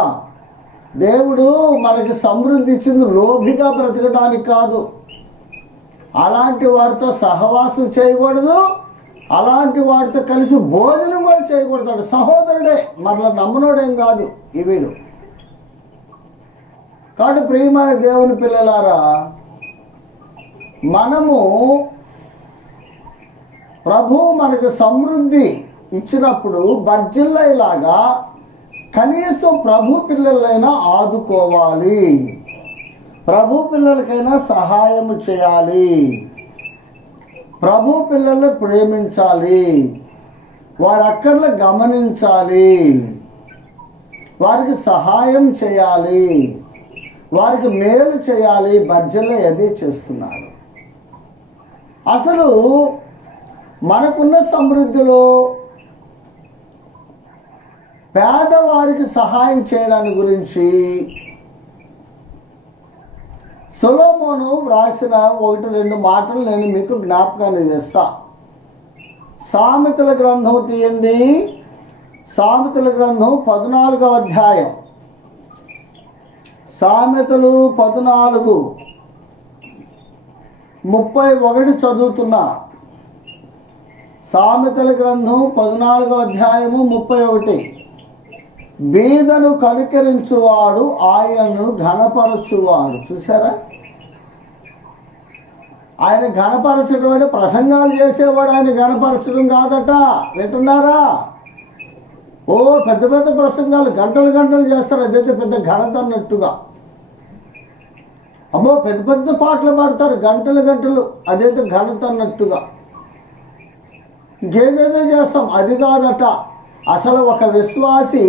దేవుడు మనకి సమృద్ధి ఇచ్చింది లోభిగా బ్రతకడానికి కాదు. అలాంటి వాడితో సహవాసం చేయకూడదు, అలాంటి వాడితో కలిసి భోజనం కూడా చేయకూడదు. సహోదరుడే, మరలా నమ్మనోడేం కాదు ఈ వీడు. కాబట్టి ప్రియమైన దేవుని పిల్లలారా, మనము ప్రభువు మనకు సమృద్ధి ఇచ్చినప్పుడు బర్జిల్లలాగా కనీసం ప్రభు పిల్లలైనా ఆదుకోవాలి, ప్రభు పిల్లలకైనా సహాయం చేయాలి, ప్రభు పిల్లల్ని ప్రేమించాలి, వారి అక్కర్లు గమనించాలి, వారికి సహాయం చేయాలి, వారికి మేలు చేయాలి. బర్జిల్లో అదే చేస్తున్నాడు. అసలు మనకున్న సమృద్ధిలో పేదవారికి సహాయం చేయడానికి గురించి సొలొమోను వ్రాసిన 1-2 మాటలు నేను మీకు జ్ఞాపకాన్ని చేస్తా. సామెతల గ్రంథం తీయండి. సామెతల గ్రంథం 14వ అధ్యాయం. సామెతలు 14:31 చదువుతున్నా. సామెతల గ్రంథం 14వ అధ్యాయము 31. బీదను కనికరించువాడు ఆయనను ఘనపరచువాడు. చూసారా? ఆయన ఘనపరచడం అంటే ప్రసంగాలు చేసేవాడు ఆయన ఘనపరచడం కాదట. వింటున్నారా? ఓ పెద్ద పెద్ద ప్రసంగాలు గంటలు చేస్తారు, అదైతే పెద్ద ఘనత అన్నట్టుగా. అమ్మో పెద్ద పెద్ద పాటలు పాడతారు గంటలు, అదైతే ఘనత అన్నట్టుగా. ఇంకేదేదో చేస్తాం, అది కాదట. అసలు ఒక విశ్వాసి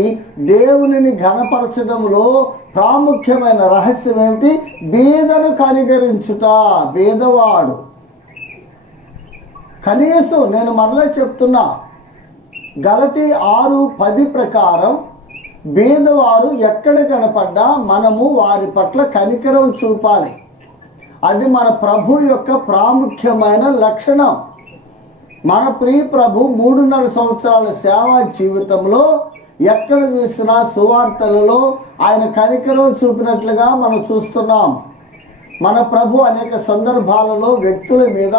దేవునిని ఘనపరచడంలో ప్రాముఖ్యమైన రహస్యం ఏమిటి? బీదను కనికరించుట. బీదవాడు కనీసం, నేను మరలా చెప్తున్నా, గలతీ 6:10 ప్రకారం బీదవారు ఎక్కడ కనపడ్డా మనము వారి పట్ల కనికరం చూపాలి. అది మన ప్రభు యొక్క ప్రాముఖ్యమైన లక్షణం. మన ప్రియ ప్రభు 3.5 సంవత్సరాల సేవా జీవితంలో ఎక్కడ చూసినా సువార్తలలో ఆయన కనికరం చూపినట్లుగా మనం చూస్తున్నాం. మన ప్రభు అనేక సందర్భాలలో వ్యక్తుల మీద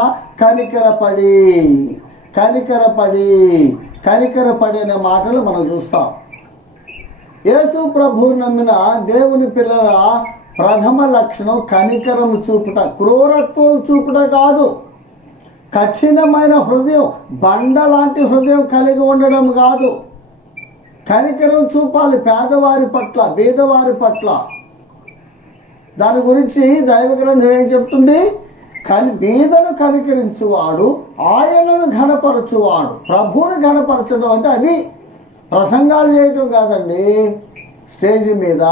కనికరపడి అనే మాటలు మనం చూస్తాం. యేసు ప్రభు నమ్మిన దేవుని పిల్లల ప్రథమ లక్షణం కనికరం చూపుట. క్రూరత్వం చూపుట కాదు, కఠినమైన హృదయం, బండ లాంటి హృదయం కలిగి ఉండడం కాదు. కనికరం చూపాలి పేదవారి పట్ల, బీదవారి పట్ల. దాని గురించి దైవ గ్రంథం ఏం చెప్తుంది? బీదను కనికరించువాడు ఆయనను ఘనపరచువాడు. ప్రభువుని ఘనపరచడం అంటే అది ప్రసంగాలు చేయటం కాదండి. స్టేజ్ మీద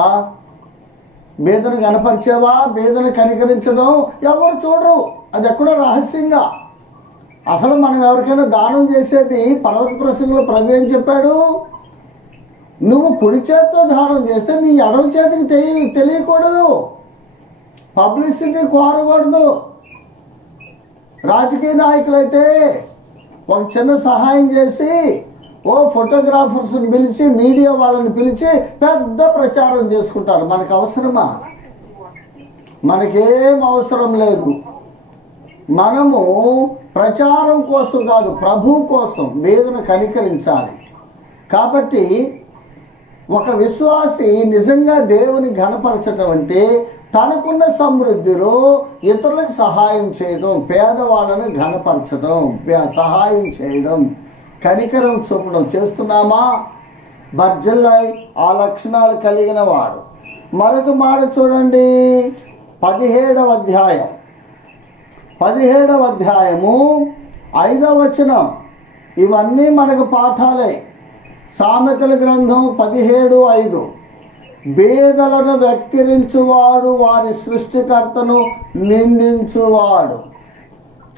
బీదను కనపరిచేవా, బీదను కనికరించడం ఎవరు చూడరు. అది ఎక్కడో రహస్యంగా. అసలు మనం ఎవరికైనా దానం చేసేది పర్వత ప్రసంగంలో ప్రభు ఏం చెప్పాడు? నువ్వు కుడి చేతితో దానం చేస్తే నీ ఎడమ చేతికి తెలియకూడదు, పబ్లిసిటీ కోరకూడదు. రాజకీయ నాయకులైతే ఒక చిన్న సహాయం చేసి ఫోటోగ్రాఫర్స్ని పిలిచి, మీడియా వాళ్ళని పిలిచి పెద్ద ప్రచారం చేసుకుంటారు. మనకు అవసరమా? మనకేం అవసరం లేదు. మనము ప్రచారం కోసం కాదు, ప్రభు కోసం బీదను కనికరించాలి. కాబట్టి ఒక విశ్వాసి నిజంగా దేవుని ఘనపరచటం అంటే తనకున్న సమృద్ధిలో ఇతరులకు సహాయం చేయడం, పేదవాళ్ళను ఘనపరచడం, సహాయం చేయడం, కనికరం చూపడం చేస్తున్నామా? బర్జిల్లై ఆ లక్షణాలు కలిగిన వాడు. మరొక మాట చూడండి, 17వ అధ్యాయము 5వ వచనం. ఇవన్నీ మనకు పాఠాలే. సామెతల గ్రంథం 17:5. బీదలను వెక్కిరించువాడు వారి సృష్టికర్తను నిందించువాడు.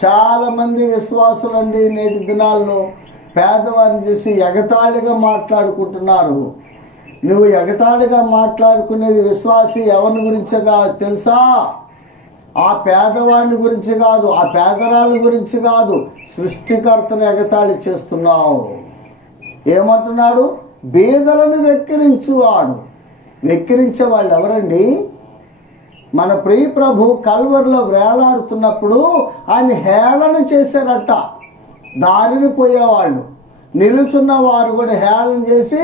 చాలామంది విశ్వాసులండి నేటి దినాల్లో పేదవారిని చూసి ఎగతాళిగా మాట్లాడుకుంటున్నారు. నువ్వు ఎగతాళిగా మాట్లాడుకునేది విశ్వాసి ఎవరిని గురించిగా తెలుసా? ఆ పేదవాడిని గురించి కాదు, ఆ పేదరాళ్ళ గురించి కాదు, సృష్టికర్తను ఎగతాళి చేస్తున్నావు. ఏమంటున్నాడు? బీదలను వెక్కిరించువాడు. వెక్కిరించే వాళ్ళు ఎవరండి? మన ప్రియ ప్రభు కల్వరిలో వేలాడుతున్నప్పుడు ఆయన హేళన చేశారట. దారిని పోయేవాళ్ళు, నిలుచున్న వారు కూడా హేళన చేసి,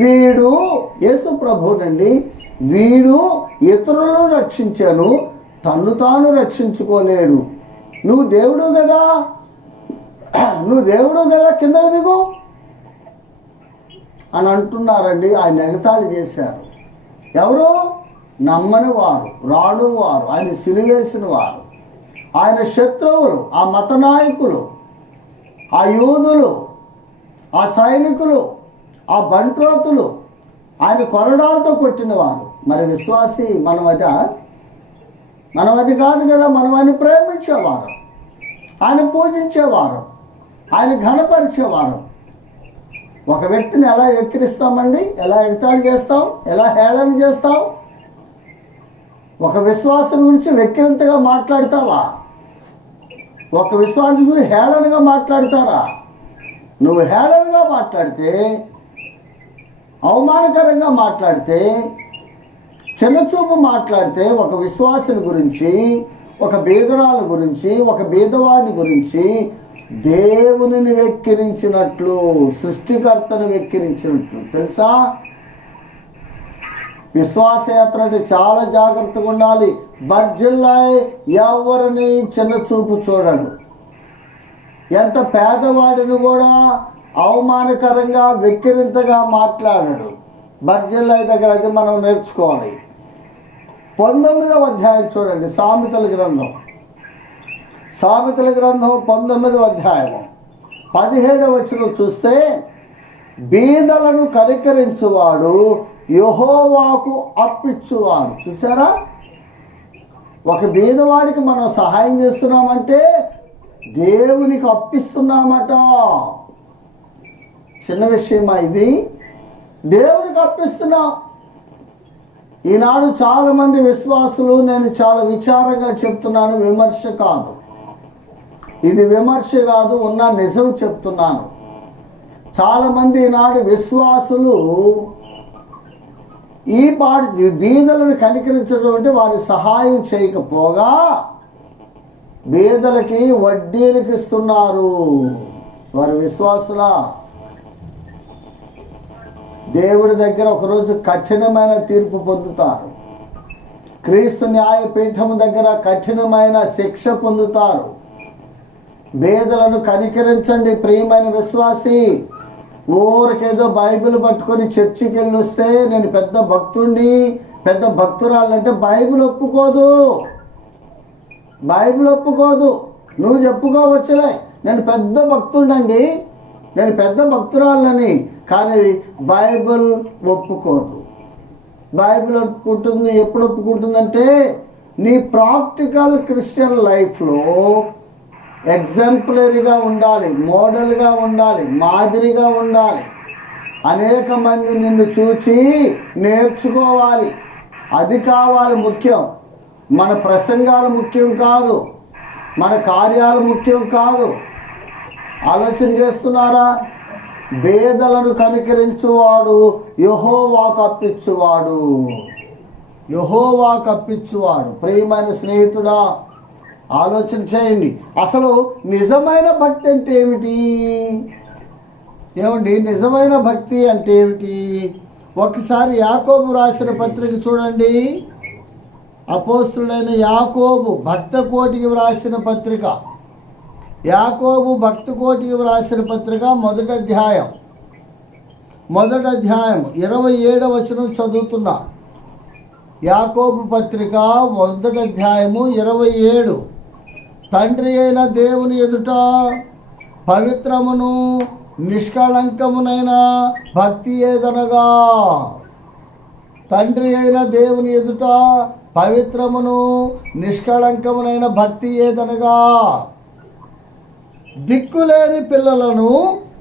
వీడు యేసు ప్రభునండి, వీడు ఇతరులను రక్షించాను, తన్ను తాను రక్షించుకోలేడు. నువ్వు దేవుడు కదా, కిందకి దిగు అని అంటున్నారండి. ఆయన ఎగతాళి చేశారు. ఎవరు? నమ్మని వారు, రాడు వారు, ఆయన సిలివేసిన వారు, ఆయన శత్రువులు, ఆ మత నాయకులు, ఆ యూదులు, ఆ సైనికులు, ఆ బంట్రోతులు, ఆయన కొరడాలతో కొట్టిన వారు. మరి విశ్వాసి మనం అది కాదు కదా. మనం ఆయన ప్రేమించేవారు, ఆయన పూజించేవారు, ఆయన ఘనపరిచేవారు. ఒక వ్యక్తిని ఎలా వెక్కిరిస్తామండి? ఎలా ఎగతాళి చేస్తాం? ఎలా హేళన చేస్తాం? ఒక విశ్వాసం గురించి వెక్కిరింతగా మాట్లాడతావా? ఒక విశ్వాసం గురించి హేళనగా మాట్లాడతారా? నువ్వు హేళనగా మాట్లాడితే, అవమానకరంగా మాట్లాడితే, చిన్నచూపు మాట్లాడితే ఒక విశ్వాసుని గురించి, ఒక బీదరాల గురించి, ఒక బీదవాడిని గురించి దేవునిని వెక్కిరించినట్లు, సృష్టికర్తను వెక్కిరించినట్లు. తెలుసా? విశ్వాసయాత్ర అంటే చాలా జాగ్రత్తగా ఉండాలి. బర్జిల్లై ఎవరిని చిన్న చూపు చూడడు. ఎంత పేదవాడిని కూడా అవమానకరంగా వెక్కిరింతగా మాట్లాడడు. బర్జిల్లై దగ్గర అది మనం నేర్చుకోవాలి. 19వ అధ్యాయం చూడండి, సామెతల గ్రంథం 19వ అధ్యాయం 17వ వచనం చూస్తే, బీదలను కనికరించువాడు యెహోవాకు అప్పిచ్చువాడు. చూసారా, ఒక బీదవాడికి మనం సహాయం చేస్తున్నామంటే దేవునికి అప్పిస్తున్నామట. చిన్న విషయమా ఇది? దేవునికి అప్పిస్తున్నాం. ఈనాడు చాలామంది విశ్వాసులు, నేను చాలా విచారంగా చెప్తున్నాను, విమర్శ కాదు, ఇది విమర్శ కాదు, ఉన్న నిజం చెప్తున్నాను. చాలామంది ఈనాడు విశ్వాసులు ఈ పాటి బీదలను కనికరించడం అంటే వారి సహాయం చేయకపోగా బీదలకి వడ్డీలకు ఇస్తున్నారు. వారి విశ్వాసులా? దేవుడి దగ్గర ఒకరోజు కఠినమైన తీర్పు పొందుతారు. క్రీస్తు న్యాయపీఠం దగ్గర కఠినమైన శిక్ష పొందుతారు. బీదలను కనికరించండి ప్రియమైన విశ్వాసి. ఊరికేదో బైబిల్ పట్టుకొని చర్చికి వెళ్ళి వస్తే నేను పెద్ద భక్తుడిని, పెద్ద భక్తురాలంటే బైబిల్ ఒప్పుకోదు. బైబిల్ ఒప్పుకోదు. నువ్వు చెప్పుకోవచ్చులే, నేను పెద్ద భక్తుడండి, నేను పెద్ద భక్తురాలని, కానీ బైబిల్ ఒప్పుకోదు. బైబిల్ ఒప్పుకుంటుంది. ఎప్పుడు ఒప్పుకుంటుందంటే నీ ప్రాక్టికల్ క్రిస్టియన్ లైఫ్లో ఎగ్జాంపులరీగా ఉండాలి, మోడల్గా ఉండాలి, మాదిరిగా ఉండాలి. అనేక మంది నిన్ను చూచి నేర్చుకోవాలి. అది కావాలి ముఖ్యం. మన ప్రసంగాలు ముఖ్యం కాదు, మన కార్యాలు ముఖ్యం కాదు. ఆలోచన చేస్తున్నారా? బేదలను కనికరించువాడు యెహోవాకు అప్పిచ్చువాడు. యెహోవాకు అప్పిచ్చువాడు. ప్రియమైన స్నేహితుడా, ఆలోచన చేయండి. అసలు నిజమైన భక్తి అంటే ఏమిటి? ఏమండి, నిజమైన భక్తి అంటే ఏమిటి? ఒకసారి యాకోబు రాసిన పత్రిక చూడండి. అపోస్తుడైన యాకోబు భక్త కోటికి వ్రాసిన పత్రిక, యాకోబు భక్త కోటికి వ్రాసిన పత్రిక మొదటి అధ్యాయం 27వ వచనం చదువుతున్నా. యాకోబు పత్రిక మొదటి అధ్యాయము 27. తండ్రి అయిన దేవుని ఎదుట పవిత్రమును నిష్కళంకమునైన భక్తి ఏదనగా, తండ్రి అయిన దేవుని ఎదుట పవిత్రమును నిష్కళంకమునైన భక్తి ఏదనగా, దిక్కులేని పిల్లలను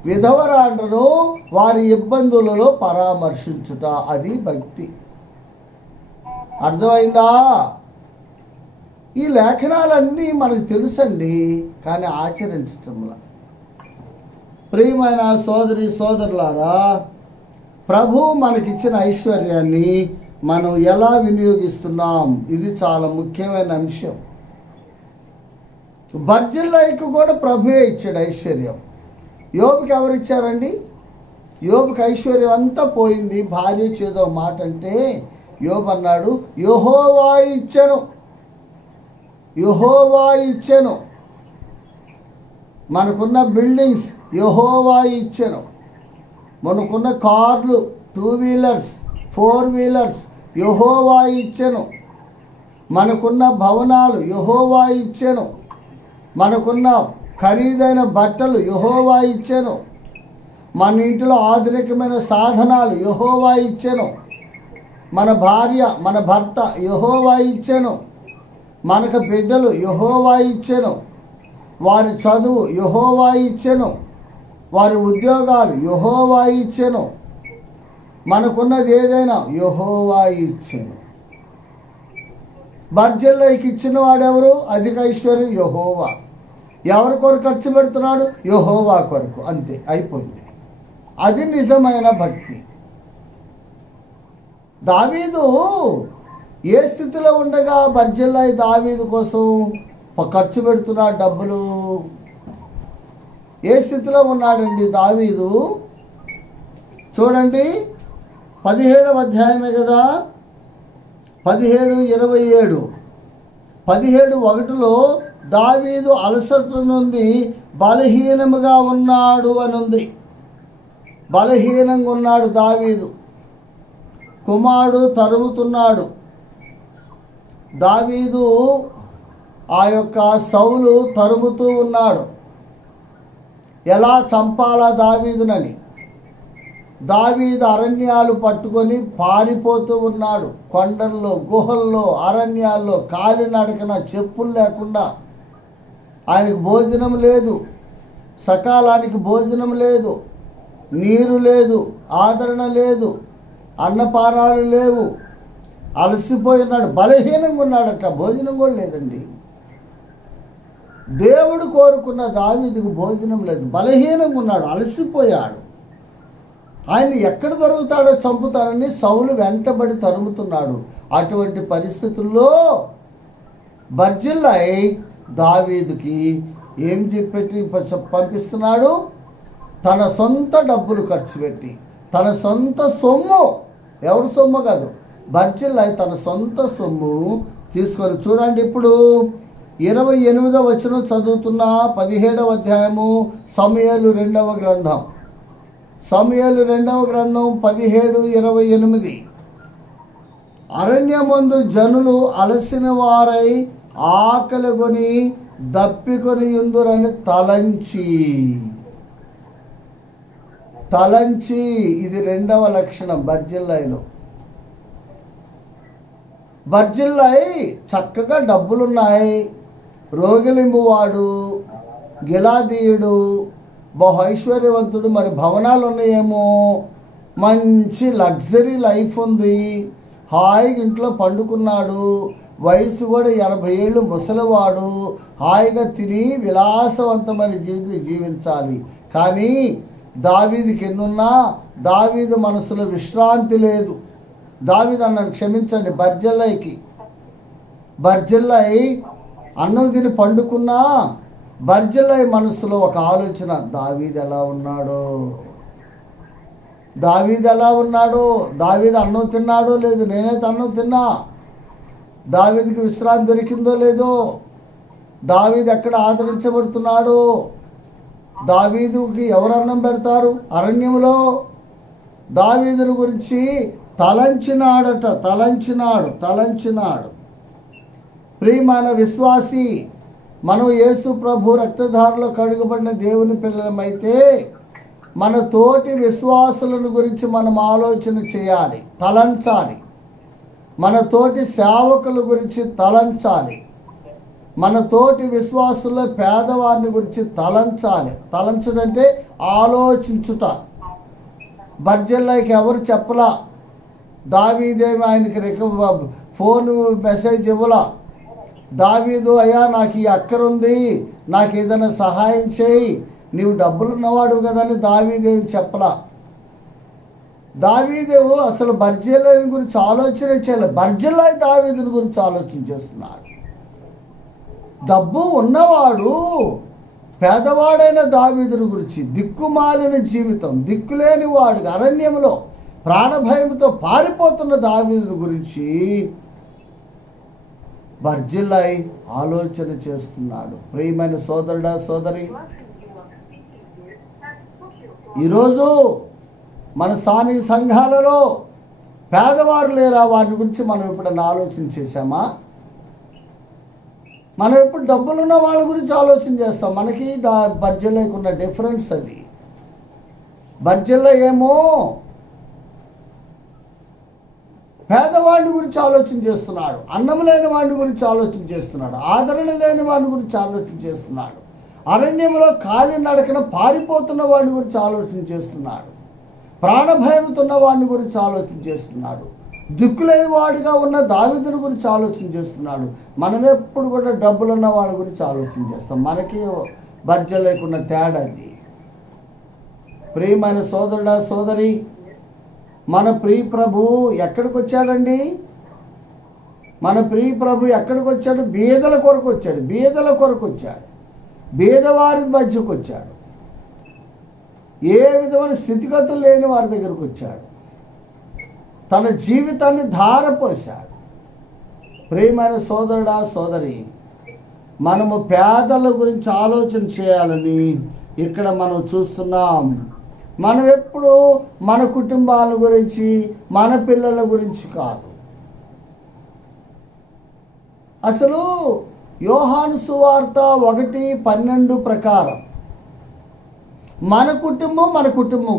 విధవరాండ్రను వారి ఇబ్బందులలో పరామర్శించుట, అది భక్తి. అర్థమైందా? ఈ లేఖనాలన్నీ మనకు తెలుసండి, కానీ ఆచరించటంలా. ప్రియమైన సోదరి సోదరులారా, ప్రభు మనకిచ్చిన ఐశ్వర్యాన్ని మనం ఎలా వినియోగిస్తున్నాం, ఇది చాలా ముఖ్యమైన అంశం. బర్జిల్లైకి కూడా ప్రభువే ఇచ్చాడు ఐశ్వర్యం. యోబుకి ఎవరు ఇచ్చారండి? యోబుకి ఐశ్వర్యం అంతా పోయింది. భార్య చేదో మాట అంటే యోబు అన్నాడు, యెహోవా ఇచ్చెను, యెహోవా ఇచ్చెను. మనకున్న బిల్డింగ్స్ యెహోవా ఇచ్చెను, మనకున్న కార్లు, 2 వీలర్స్ 4 వీలర్స్ యెహోవా ఇచ్చెను, మనకున్న భవనాలు యెహోవా ఇచ్చెను, మనకున్న ఖరీదైన బట్టలు యెహోవా ఇచ్చెను, మన ఇంటిలో ఆధునికమైన సాధనాలు యెహోవా ఇచ్చెను, మన భార్య మన భర్త యెహోవా ఇచ్చెను, మనకు బిడ్డలు యెహోవా ఇచ్చెను, వారి చదువు యెహోవా ఇచ్చెను, వారి ఉద్యోగాలు యెహోవా ఇచ్చెను, మనకున్నది ఏదైనా యెహోవా ఇచ్చెను. బర్జిల్లైకి ఇచ్చిన వాడెవరు? అధిక ఐశ్వర్యం యెహోవా. ఎవరి కొరకు ఖర్చు పెడుతున్నాడు? యెహోవా కొరకు. అంతే, అయిపోయింది. అది నిజమైన భక్తి. దావీదు ఏ స్థితిలో ఉండగా బర్జిల్లై దావీదు కోసం ఖర్చు పెడుతున్నాడు డబ్బులు? ఏ స్థితిలో ఉన్నాడండి దావీదు? చూడండి, 17వ అధ్యాయమే కదా, 17:27. 17:1 దావీదు అలసట నుండి బలహీనముగా ఉన్నాడు అని ఉంది. బలహీనంగా ఉన్నాడు దావీదు. కుమారుడు తరుముతున్నాడు. దావీదు ఆ యొక్క సౌలు తరుముతూ ఉన్నాడు, ఎలా చంపాలా దావీదునని. దావీదు అరణ్యాలు పట్టుకొని పారిపోతూ ఉన్నాడు. కొండల్లో, గుహల్లో, అరణ్యాల్లో కాలినడకన, చెప్పులు లేకుండా. ఆయనకు భోజనం లేదు, సకాలానికి భోజనం లేదు, నీరు లేదు, ఆదరణ లేదు, అన్నపానాలు లేవు. అలసిపోయినాడు, బలహీనంగా ఉన్నాడట, భోజనం కూడా లేదండి. దేవుడు కోరుకున్న దావీదుకు భోజనం లేదు, బలహీనంగా ఉన్నాడు, అలసిపోయాడు. ఆయన ఎక్కడ దొరుకుతాడో చంపుతానని సౌలు వెంటబడి తరుముతున్నాడు. అటువంటి పరిస్థితుల్లో బర్జిల్లై దావీదుకి ఏం చెప్పి పంపిస్తున్నాడు? తన సొంత డబ్బులు ఖర్చు పెట్టి, తన సొంత సొమ్ము, ఎవరి సొమ్ము కాదు, బర్జిల్లై తన సొంత సొమ్ము తీసుకొని. చూడండి, ఇప్పుడు 28వ వచనం చదువుతున్న 17వ అధ్యాయము సమూయేలు 2వ గ్రంథం. సమూయేలు 2వ గ్రంథం 17:28. అరణ్యమందు జనులు అలసిన వారై ఆకలిగొని దప్పికొని యుందురని తలంచి ఇది 2వ లక్షణం బర్జిల్లైలో. బర్జిల్లై చక్కగా డబ్బులున్నాయి, రోగిలింబువాడు, గిలాదీయుడు, బహు ఐశ్వర్యవంతుడు, మరి భవనాలు ఉన్నాయేమో, మంచి లగ్జరీ లైఫ్ ఉంది, హాయిగా ఇంట్లో పండుకున్నాడు, వయసు కూడా 80 ఏళ్ళు, ముసలివాడు, హాయిగా తిని విలాసవంతమైన జీవించాలి. కానీ దావీదుకి ఎన్నున్నా దావీదు మనసులో విశ్రాంతి లేదు. దావీదు అన్నాడు, క్షమించండి, బర్జిల్లై అన్నం తిని పండుకున్నా బర్జిల్లై మనసులో ఒక ఆలోచన, దావీదు ఎలా ఉన్నాడో, దావీదు అన్నం తిన్నాడో లేదు, నేనైతే అన్నం తిన్నా, దావీదుకి విశ్రాంతి దొరికిందో లేదో, దావీదు ఎక్కడ ఆదరించబడుతున్నాడో, దావీదుకి ఎవరు అన్నం పెడతారు అరణ్యంలో? దావీదుని గురించి తలంచినాడు. ప్రియమైన విశ్వాసి, మనం యేసు ప్రభు రక్తధారలో కడుగబడిన దేవుని పిల్లలమైతే మన తోటి విశ్వాసులను గురించి మనం ఆలోచన చేయాలి, తలంచాలి. మన తోటి సేవకుల గురించి తలంచాలి. మన తోటి విశ్వాసుల పేదవారిని గురించి తలంచుడంటే ఆలోచించుట. బర్జిల్లైకి ఎవరు చెప్పలా, దావీదేమి ఆయనకి ఫోన్ మెసేజ్ ఇవ్వలా. దావీదు, అయ్యా నాకు ఈ అక్కరుంది, నాకు ఏదైనా సహాయం చేయి, నీవు డబ్బులున్నవాడు కదా అని దావీదేవి చెప్పలా. దావీదేవు అసలు బర్జిల్లైని గురించి ఆలోచన చేయలేదు. బర్జిల్లై దావీదుని గురించి ఆలోచన చేస్తున్నాడు. డబ్బు ఉన్నవాడు పేదవాడైన దావీదుని గురించి, దిక్కుమాలిన జీవితం, దిక్కులేని వాడు అరణ్యంలో ప్రాణభయంతో పారిపోతున్న దావీదుని గురించి బర్జిల్లై ఆలోచన చేస్తున్నాడు. ప్రియమైన సోదరుడా, సోదరి, ఈరోజు మన స్థానిక సంఘాలలో పేదవారు లేరా? వారి గురించి మనం ఎప్పుడన్నా ఆలోచన చేశామా? మనం ఎప్పుడు డబ్బులున్న వాళ్ళ గురించి ఆలోచన చేస్తాం. మనకి బర్జిల్లైకి ఉన్న డిఫరెన్స్ అది. బర్జిల్లై ఏమో పేదవాడి గురించి ఆలోచన చేస్తున్నాడు, అన్నం లేని వాడి గురించి ఆలోచన చేస్తున్నాడు, ఆదరణ లేని వాడి గురించి ఆలోచన చేస్తున్నాడు, అరణ్యంలో కాలినడకన పారిపోతున్న వాడి గురించి ఆలోచన చేస్తున్నాడు, ప్రాణభయంతో ఉన్న వాడిని గురించి ఆలోచన చేస్తున్నాడు, దిక్కులేని వాడిగా ఉన్న దావీదుని గురించి ఆలోచన చేస్తున్నాడు. మనం ఎప్పుడు కూడా డబ్బులున్న వాళ్ళ గురించి ఆలోచన చేస్తాం. మనకి బర్జిల్లైకి ఉన్న తేడా అది. ప్రియమైన సోదరుడా, సోదరి, మన ప్రియ ప్రభు ఎక్కడికి వచ్చాడండి? మన ప్రియ ప్రభు ఎక్కడికి వచ్చాడు? బీదల కొరకు వచ్చాడు, బీదవారి మధ్యకు వచ్చాడు, ఏ విధమైన స్థితిగతులు లేని వారి దగ్గరకు వచ్చాడు, తన జీవితాన్ని ధారపోశాడు. ప్రియమైన సోదరుడా, సోదరి, మనము పేదల గురించి ఆలోచన చేయాలని ఇక్కడ మనం చూస్తున్నాం. మనం ఎప్పుడు మన కుటుంబాల గురించి, మన పిల్లల గురించి కాదు. అసలు యోహాను సువార్త 1:12 ప్రకారం మన కుటుంబం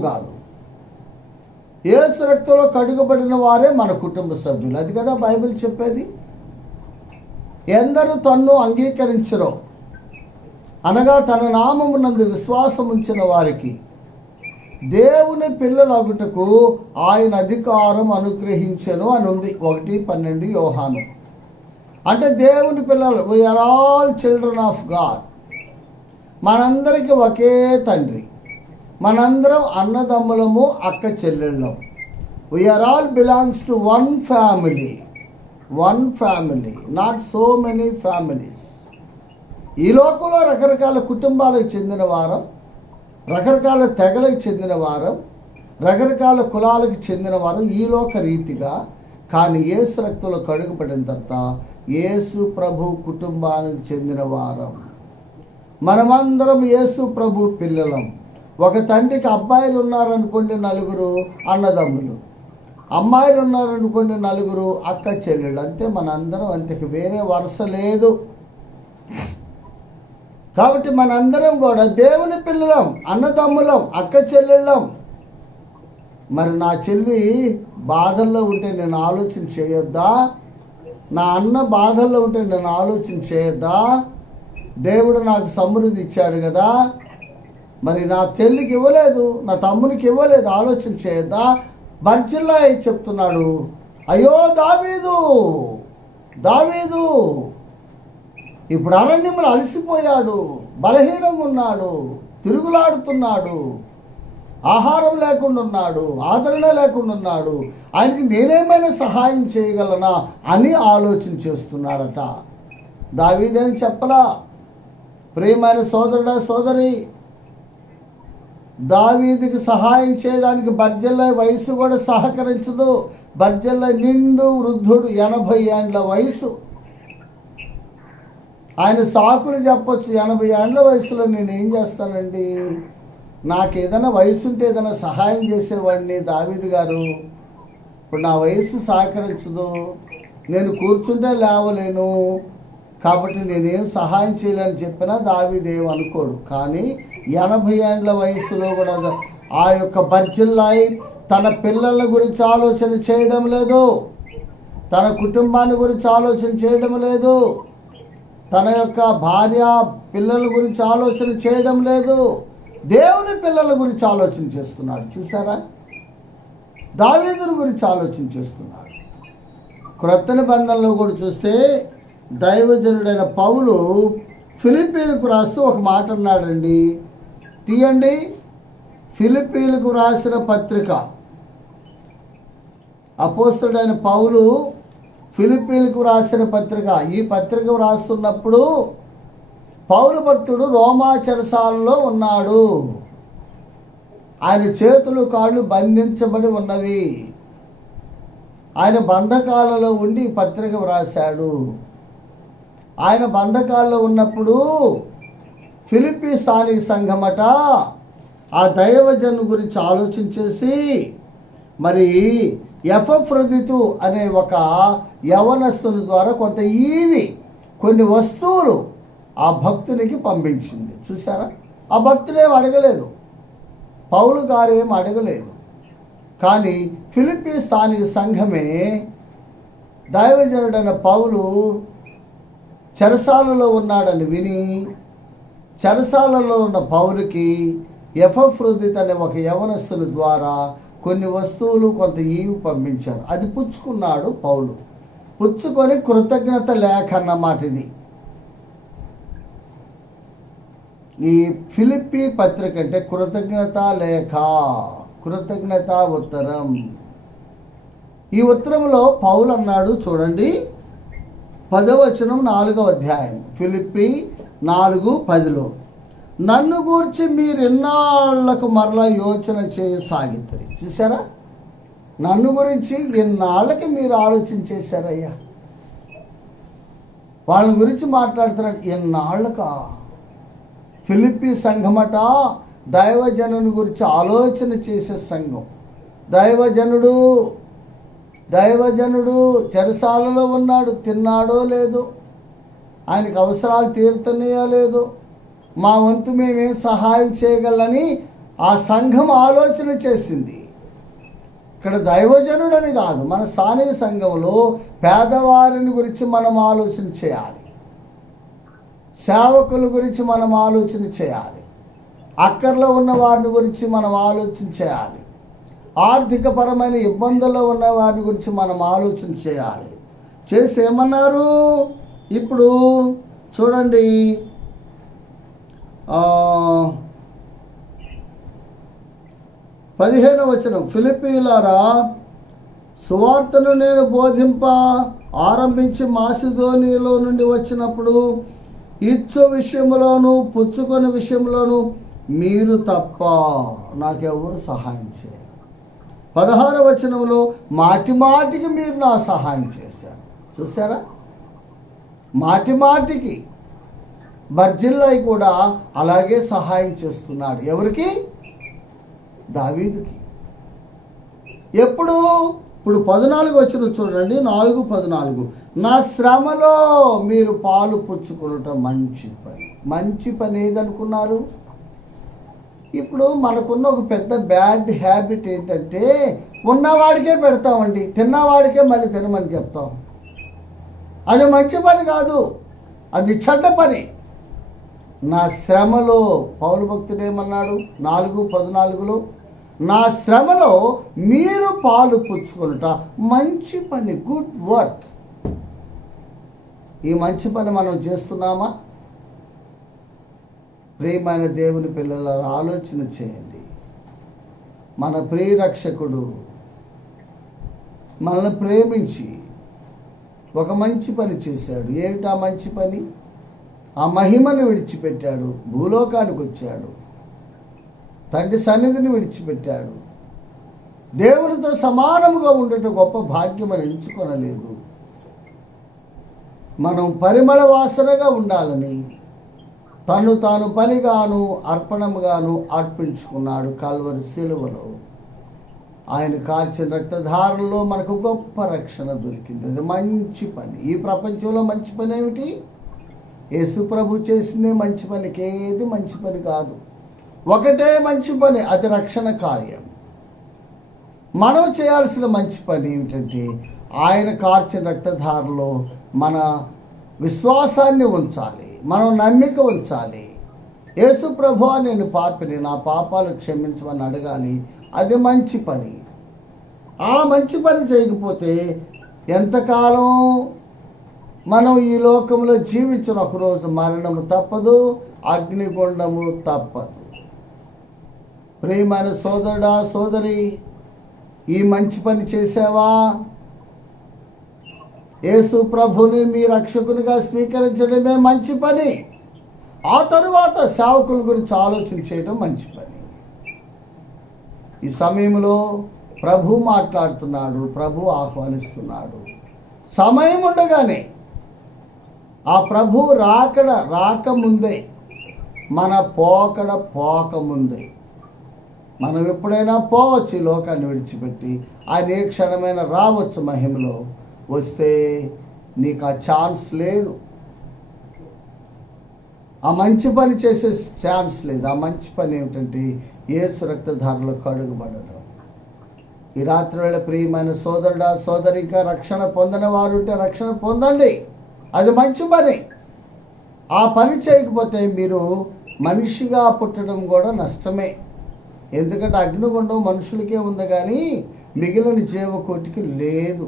కాదు, యేసు రక్తంలో కడుగబడిన వారే మన కుటుంబ సభ్యులు. అది కదా బైబిల్ చెప్పేది. ఎందరూ తన్ను అంగీకరించరో అనగా తన నామమునందు విశ్వాసం ఉంచిన వారికి దేవుని పిల్లలగుటకు ఆయన అధికారం అనుగ్రహించెను అని ఉంది. 1:12 యోహాను. అంటే దేవుని పిల్లలు, we are all children of God. మనందరికీ ఒకే తండ్రి, మనందరం అన్నదమ్ములము, అక్క చెల్లెళ్ళం. We are all belongs to one family, not so many families. ఈ లోకంలో రకరకాల కుటుంబాలకు చెందిన వారం, రకరకాల తెగలకు చెందిన వారం, రకరకాల కులాలకు చెందిన వారం ఈ లోక రీతిగా. కానీ యేసు రక్తంలో కడుగుపడిన తర్వాత యేసు ప్రభు కుటుంబానికి చెందిన వారం. మనమందరం యేసు ప్రభు పిల్లలం. ఒక తండ్రికి అబ్బాయిలు ఉన్నారనుకోండి, 9 అన్నదమ్ములు. అమ్మాయిలు ఉన్నారనుకోండి, 9 అక్క చెల్లెళ్ళు. అంతే, మనందరం అంతకు వేరే వరుస లేదు. కాబట్టి మనందరం కూడా దేవుని పిల్లలం, అన్నదమ్ములం, అక్క చెల్లెళ్ళం. మరి నా చెల్లి బాధల్లో ఉంటే నేను ఆలోచన చేయొద్దా? నా అన్న బాధల్లో ఉంటే నేను ఆలోచన చేయొద్దా? దేవుడు నాకు సమృద్ధి ఇచ్చాడు కదా, మరి నా చెల్లికి ఇవ్వలేదు, నా తమ్మునికి ఇవ్వలేదు, ఆలోచన చేయొద్దా? బర్జిల్లా చెప్తున్నాడు, అయ్యో దావీదు ఇప్పుడు అరణ్యములు అలసిపోయాడు, బలహీనంగా ఉన్నాడు, తిరుగులాడుతున్నాడు, ఆహారం లేకుండా ఉన్నాడు, ఆదరణ లేకుండా ఉన్నాడు, ఆయనకి నేనేమైనా సహాయం చేయగలనా అని ఆలోచన చేస్తున్నాడట. దావీదేం చెప్పలా? ప్రియమైన సోదరుడా, సోదరి, దావీదుకి సహాయం చేయడానికి బర్జిల్లా వయసు కూడా సహకరించదు. బర్జిల్లా నిండు వృద్ధుడు, 80 ఏండ్ల వయసు. ఆయన సాకులు చెప్పొచ్చు, 80 ఏండ్ల వయసులో నేనేం చేస్తానండి, నాకు ఏదైనా వయసు ఉంటే ఏదైనా సహాయం చేసేవాడిని దావీదు గారు. ఇప్పుడు నా వయసు సహకరించదు, నేను కూర్చుంటే లేవలేను, కాబట్టి నేనేం సహాయం చేయాలని చెప్పినా దావీదేం అనుకోడు. కానీ 80 ఏండ్ల వయసులో కూడా ఆ యొక్క బర్జిల్లాయి తన పిల్లల గురించి ఆలోచన చేయడం లేదు, తన కుటుంబాన్ని గురించి ఆలోచన చేయడం లేదు, తన యొక్క భార్య పిల్లల గురించి ఆలోచన చేయడం లేదు, దేవుని పిల్లల గురించి ఆలోచన చేస్తున్నాడు. చూసారా? దావీదుని గురించి ఆలోచన చేస్తున్నాడు. క్రొత్త నిబంధనలో కూడా చూస్తే దైవజనుడైన పౌలు ఫిలిప్పీలకు రాస్తూ ఒక మాట అన్నాడండి. తీయండి, ఫిలిప్పీలకు రాసిన పత్రిక. అపోస్తలుడైన పౌలు ఫిలిప్పీలకు రాసిన పత్రిక. ఈ పత్రిక రాస్తున్నప్పుడు పౌలు భక్తుడు రోమా చెరసాలలో ఉన్నాడు. ఆయన చేతులు కాళ్ళు బంధించబడి ఉన్నవి. ఆయన బంధకాలలో ఉండి ఈ పత్రిక వ్రాశాడు. ఆయన బంధకాల్లో ఉన్నప్పుడు ఫిలిప్పీ స్థానిక సంఘమట ఆ దైవజను గురించి ఆలోచన చేసి, మరి ఎపఫ్రొదితు అనే ఒక యవనస్తుని ద్వారా కొన్ని వస్తువులు ఆ భక్తునికి పంపించింది. చూసారా? ఆ భక్తుడేం అడగలేదు, పౌలు గారు ఏం అడగలేదు. కానీ ఫిలిప్పీ స్థానిక సంఘమే దైవజనుడైన పౌలు చెరసాలలో ఉన్నాడని విని, చెరసాలలో ఉన్న పౌలుకి ఎపఫ్రొదితు అనే ఒక యవనస్తుని ద్వారా కొన్ని వస్తువులు, కొంత ఈవి పంపించారు. అది పుచ్చుకున్నాడు పౌలు. పుచ్చుకొని కృతజ్ఞత లేఖ అన్నమాట ఇది. ఈ ఫిలిప్పీ పత్రిక అంటే కృతజ్ఞత లేఖ, కృతజ్ఞత ఉత్తరం. ఈ ఉత్తరంలో పౌలు అన్నాడు, చూడండి 10వ వచనం 4వ అధ్యాయం, ఫిలిప్పీ 4:10లో, నన్ను గూర్చి మీరు ఎన్నాళ్లకు మరలా యోచన చేయసాగిద్దరు. చూసారా? నన్ను గురించి ఎన్నాళ్ళకి మీరు ఆలోచన చేశారయ్యా. వాళ్ళ గురించి మాట్లాడుతున్నట్టు ఎన్నాళ్ళకా? ఫిలిప్పీ సంఘమట దైవజనుని గురించి ఆలోచన చేసే సంఘం. దైవజనుడు చెరసాలలో ఉన్నాడు, తిన్నాడో లేదు, ఆయనకు అవసరాలు తీరుతున్నాయో లేదు, మా వంతు మేమేం సహాయం చేయగలని ఆ సంఘం ఆలోచన చేసింది. ఇక్కడ దైవజనుడని కాదు, మన స్థానిక సంఘంలో పేదవారిని గురించి మనం ఆలోచన చేయాలి, సేవకుల గురించి మనం ఆలోచన చేయాలి, అక్కర్లో ఉన్న వారిని గురించి మనం ఆలోచన చేయాలి, ఆర్థికపరమైన ఇబ్బందుల్లో ఉన్న వారి గురించి మనం ఆలోచన చేయాలి. చేసి ఏమన్నారు? ఇప్పుడు చూడండి, 15వ వచనం, ఫిలిప్పీయులారా, సువార్తను నేను బోధింప ఆరంభించి మాసిదోనియలో నుండి వచ్చినప్పుడు ఇచ్చు విషయంలోను పుచ్చుకొని విషయంలోను మీరు తప్ప నాకెవరు సహాయం చేయరు. 16వ వచనంలో మాటి మాటికి మీరు నా సహాయం చేశారు. చూసారా? మాటి మాటికి బర్జిల్లై కూడా అలాగే సహాయం చేస్తున్నాడు. ఎవరికి? దావీదుకి. ఎప్పుడు? ఇప్పుడు 14 వచనం చూడండి, 4:14, నా శ్రమలో మీరు పాలు పుచ్చుకోవటం మంచి పని. మంచి పని ఏదనుకున్నారు? ఇప్పుడు మనకున్న ఒక పెద్ద బ్యాడ్ హ్యాబిట్ ఏంటంటే, ఉన్నవాడికే పెడతామండి, తిన్నవాడికే మళ్ళీ తినమని చెప్తాం. అది మంచి పని కాదు, అది చెడ్డ పని. నా శ్రమలో పౌలు భక్తుడు ఏమన్నాడు? 4:14లో, నా శ్రమలో మీరు పాలు పుచ్చుకొనుట మంచి పని, గుడ్ వర్క్. ఈ మంచి పని మనం చేస్తున్నామా? ప్రియమైన దేవుని పిల్లల ఆలోచన చేయండి. మన ప్రియ రక్షకుడు మనల్ని ప్రేమించి ఒక మంచి పని చేశాడు. ఏమిటా మంచి పని? ఆ మహిమను విడిచిపెట్టాడు, భూలోకానికి వచ్చాడు, తండ్రి సన్నిధిని విడిచిపెట్టాడు. దేవునితో సమానముగా ఉండటం గొప్ప భాగ్యం అని ఎంచుకొనలేదు. మనం పరిమళ వాసనగా ఉండాలని తను తాను పనిగాను అర్పణముగాను అర్పించుకున్నాడు కల్వరి శిలువలో. ఆయన కాల్చిన రక్తధారంలో మనకు గొప్ప రక్షణ దొరికింది. అది మంచి పని. ఈ ప్రపంచంలో మంచి పని ఏమిటి? యేసు ప్రభు చేసిందే మంచి పనికి ఏది మంచి పని కాదు. ఒకటే మంచి పని, అది రక్షణ కార్యం. మనం చేయాల్సిన మంచి పని ఏమిటంటే, ఆయన కార్చిన రక్తధారలో మన విశ్వాసాన్ని ఉంచాలి, మనం నమ్మిక ఉంచాలి. యేసు ప్రభువా, నేను పాపిని, నా పాపాలు క్షమించమని అడగాలి. అది మంచి పని. ఆ మంచి పని చేయకపోతే ఎంతకాలం మనం ఈ లోకంలో జీవించిన ఒకరోజు మరణము తప్పదు, అగ్నిగుండము తప్పదు. ప్రియమైన సోదరుడా, సోదరి, ఈ మంచి పని చేసావా? యేసు ప్రభుని మీ రక్షకునిగా స్వీకరించడమే మంచి పని. ఆ తరువాత సేవకుల గురించి ఆలోచన చేయడం మంచి పని. ఈ సమయంలో ప్రభు మాట్లాడుతున్నాడు, ప్రభు ఆహ్వానిస్తున్నాడు. సమయం ఉండగానే, ఆ ప్రభు రాకముందే, మన పోకముందే, మనం ఎప్పుడైనా పోవచ్చు ఈ లోకాన్ని విడిచిపెట్టి. ఆయన ఏ క్షణమైనా రావచ్చు మహిమలో. వస్తే నీకు ఆ ఛాన్స్ లేదు, ఆ మంచి పని చేసే ఛాన్స్ లేదు. ఆ మంచి పని ఏమిటంటే యేసు రక్తధారలో కడుగుబడడం. ఈ రాత్రి వేళ ప్రియమైన సోదరుడా, సోదరి, ఇంకా రక్షణ పొందని వారు ఉంటే రక్షణ పొందండి. అది మంచి పని. ఆ పని చేయకపోతే మీరు మనిషిగా పుట్టడం కూడా నష్టమే. ఎందుకంటే అగ్నిగుండం మనుషులకే ఉంది కానీ మిగిలిన జీవకోటికి లేదు.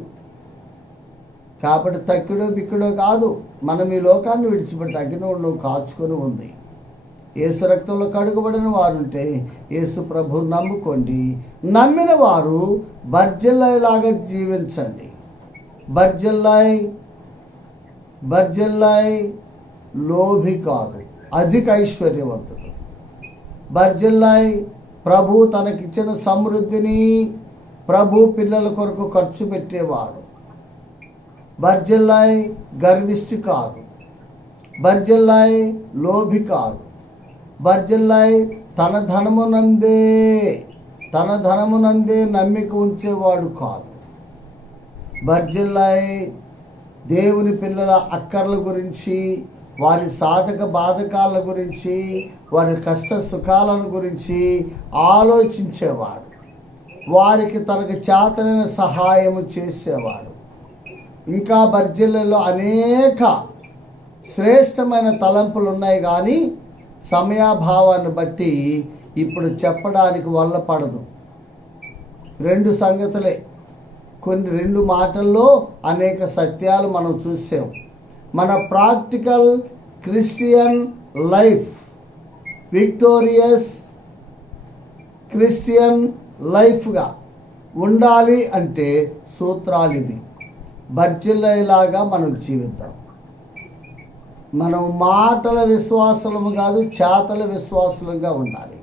కాబట్టి తక్కిడో బిక్కుడో కాదు, మనం ఈ లోకాన్ని విడిచిపెడితే అగ్నిగుండం కాచుకొని ఉంది. యేసు రక్తంలో కడుగుబడిన వారుంటే యేసు ప్రభువు నమ్ముకోండి. నమ్మిన వారు బర్జిల్లైలాగా జీవించండి. బర్జిల్లై లోభి కాదు, అధిక ఐశ్వర్యవంతుడు. బర్జిల్లై ప్రభు తనకిచ్చిన సమృద్ధిని ప్రభు పిల్లల కొరకు ఖర్చు పెట్టేవాడు. బర్జిల్లై గర్విష్టి కాదు, బర్జిల్లై లోభి కాదు, బర్జిల్లై తన ధనమునందే నమ్మిక ఉంచేవాడు కాదు. బర్జిల్లై దేవుని పిల్లల అక్కర్ల గురించి, వారి సాధక బాధకాల గురించి, వారి కష్ట సుఖాలను గురించి ఆలోచించేవాడు. వారికి తనకు చేతనైన సహాయము చేసేవాడు. ఇంకా బర్జిల్లలో అనేక శ్రేష్టమైన తలంపులు ఉన్నాయి, కానీ సమయాభావాన్ని బట్టి ఇప్పుడు చెప్పడానికి వల్ల పడదు. 2 సంగతులే, కొన్ని 2 మాటల్లో అనేక సత్యాలు మనం చూసాం. మన practical Christian life, victorious Christian లైఫ్గా ఉండాలి అంటే సూత్రాలు ఇవి. బర్జిల్లలాగా మనం జీవిద్దాం. మనం మాటల విశ్వాసులము కాదు, చేతల విశ్వాసులుగా ఉండాలి.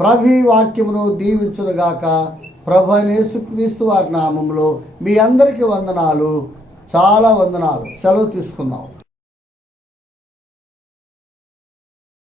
ప్రభు వాక్యమును దీవించునుగాక. ప్రభు యేసుక్రీస్తు వారి నామములో మీ అందరికీ వందనాలు, చాలా వందనాలు. సెలవు తీసుకుందాం.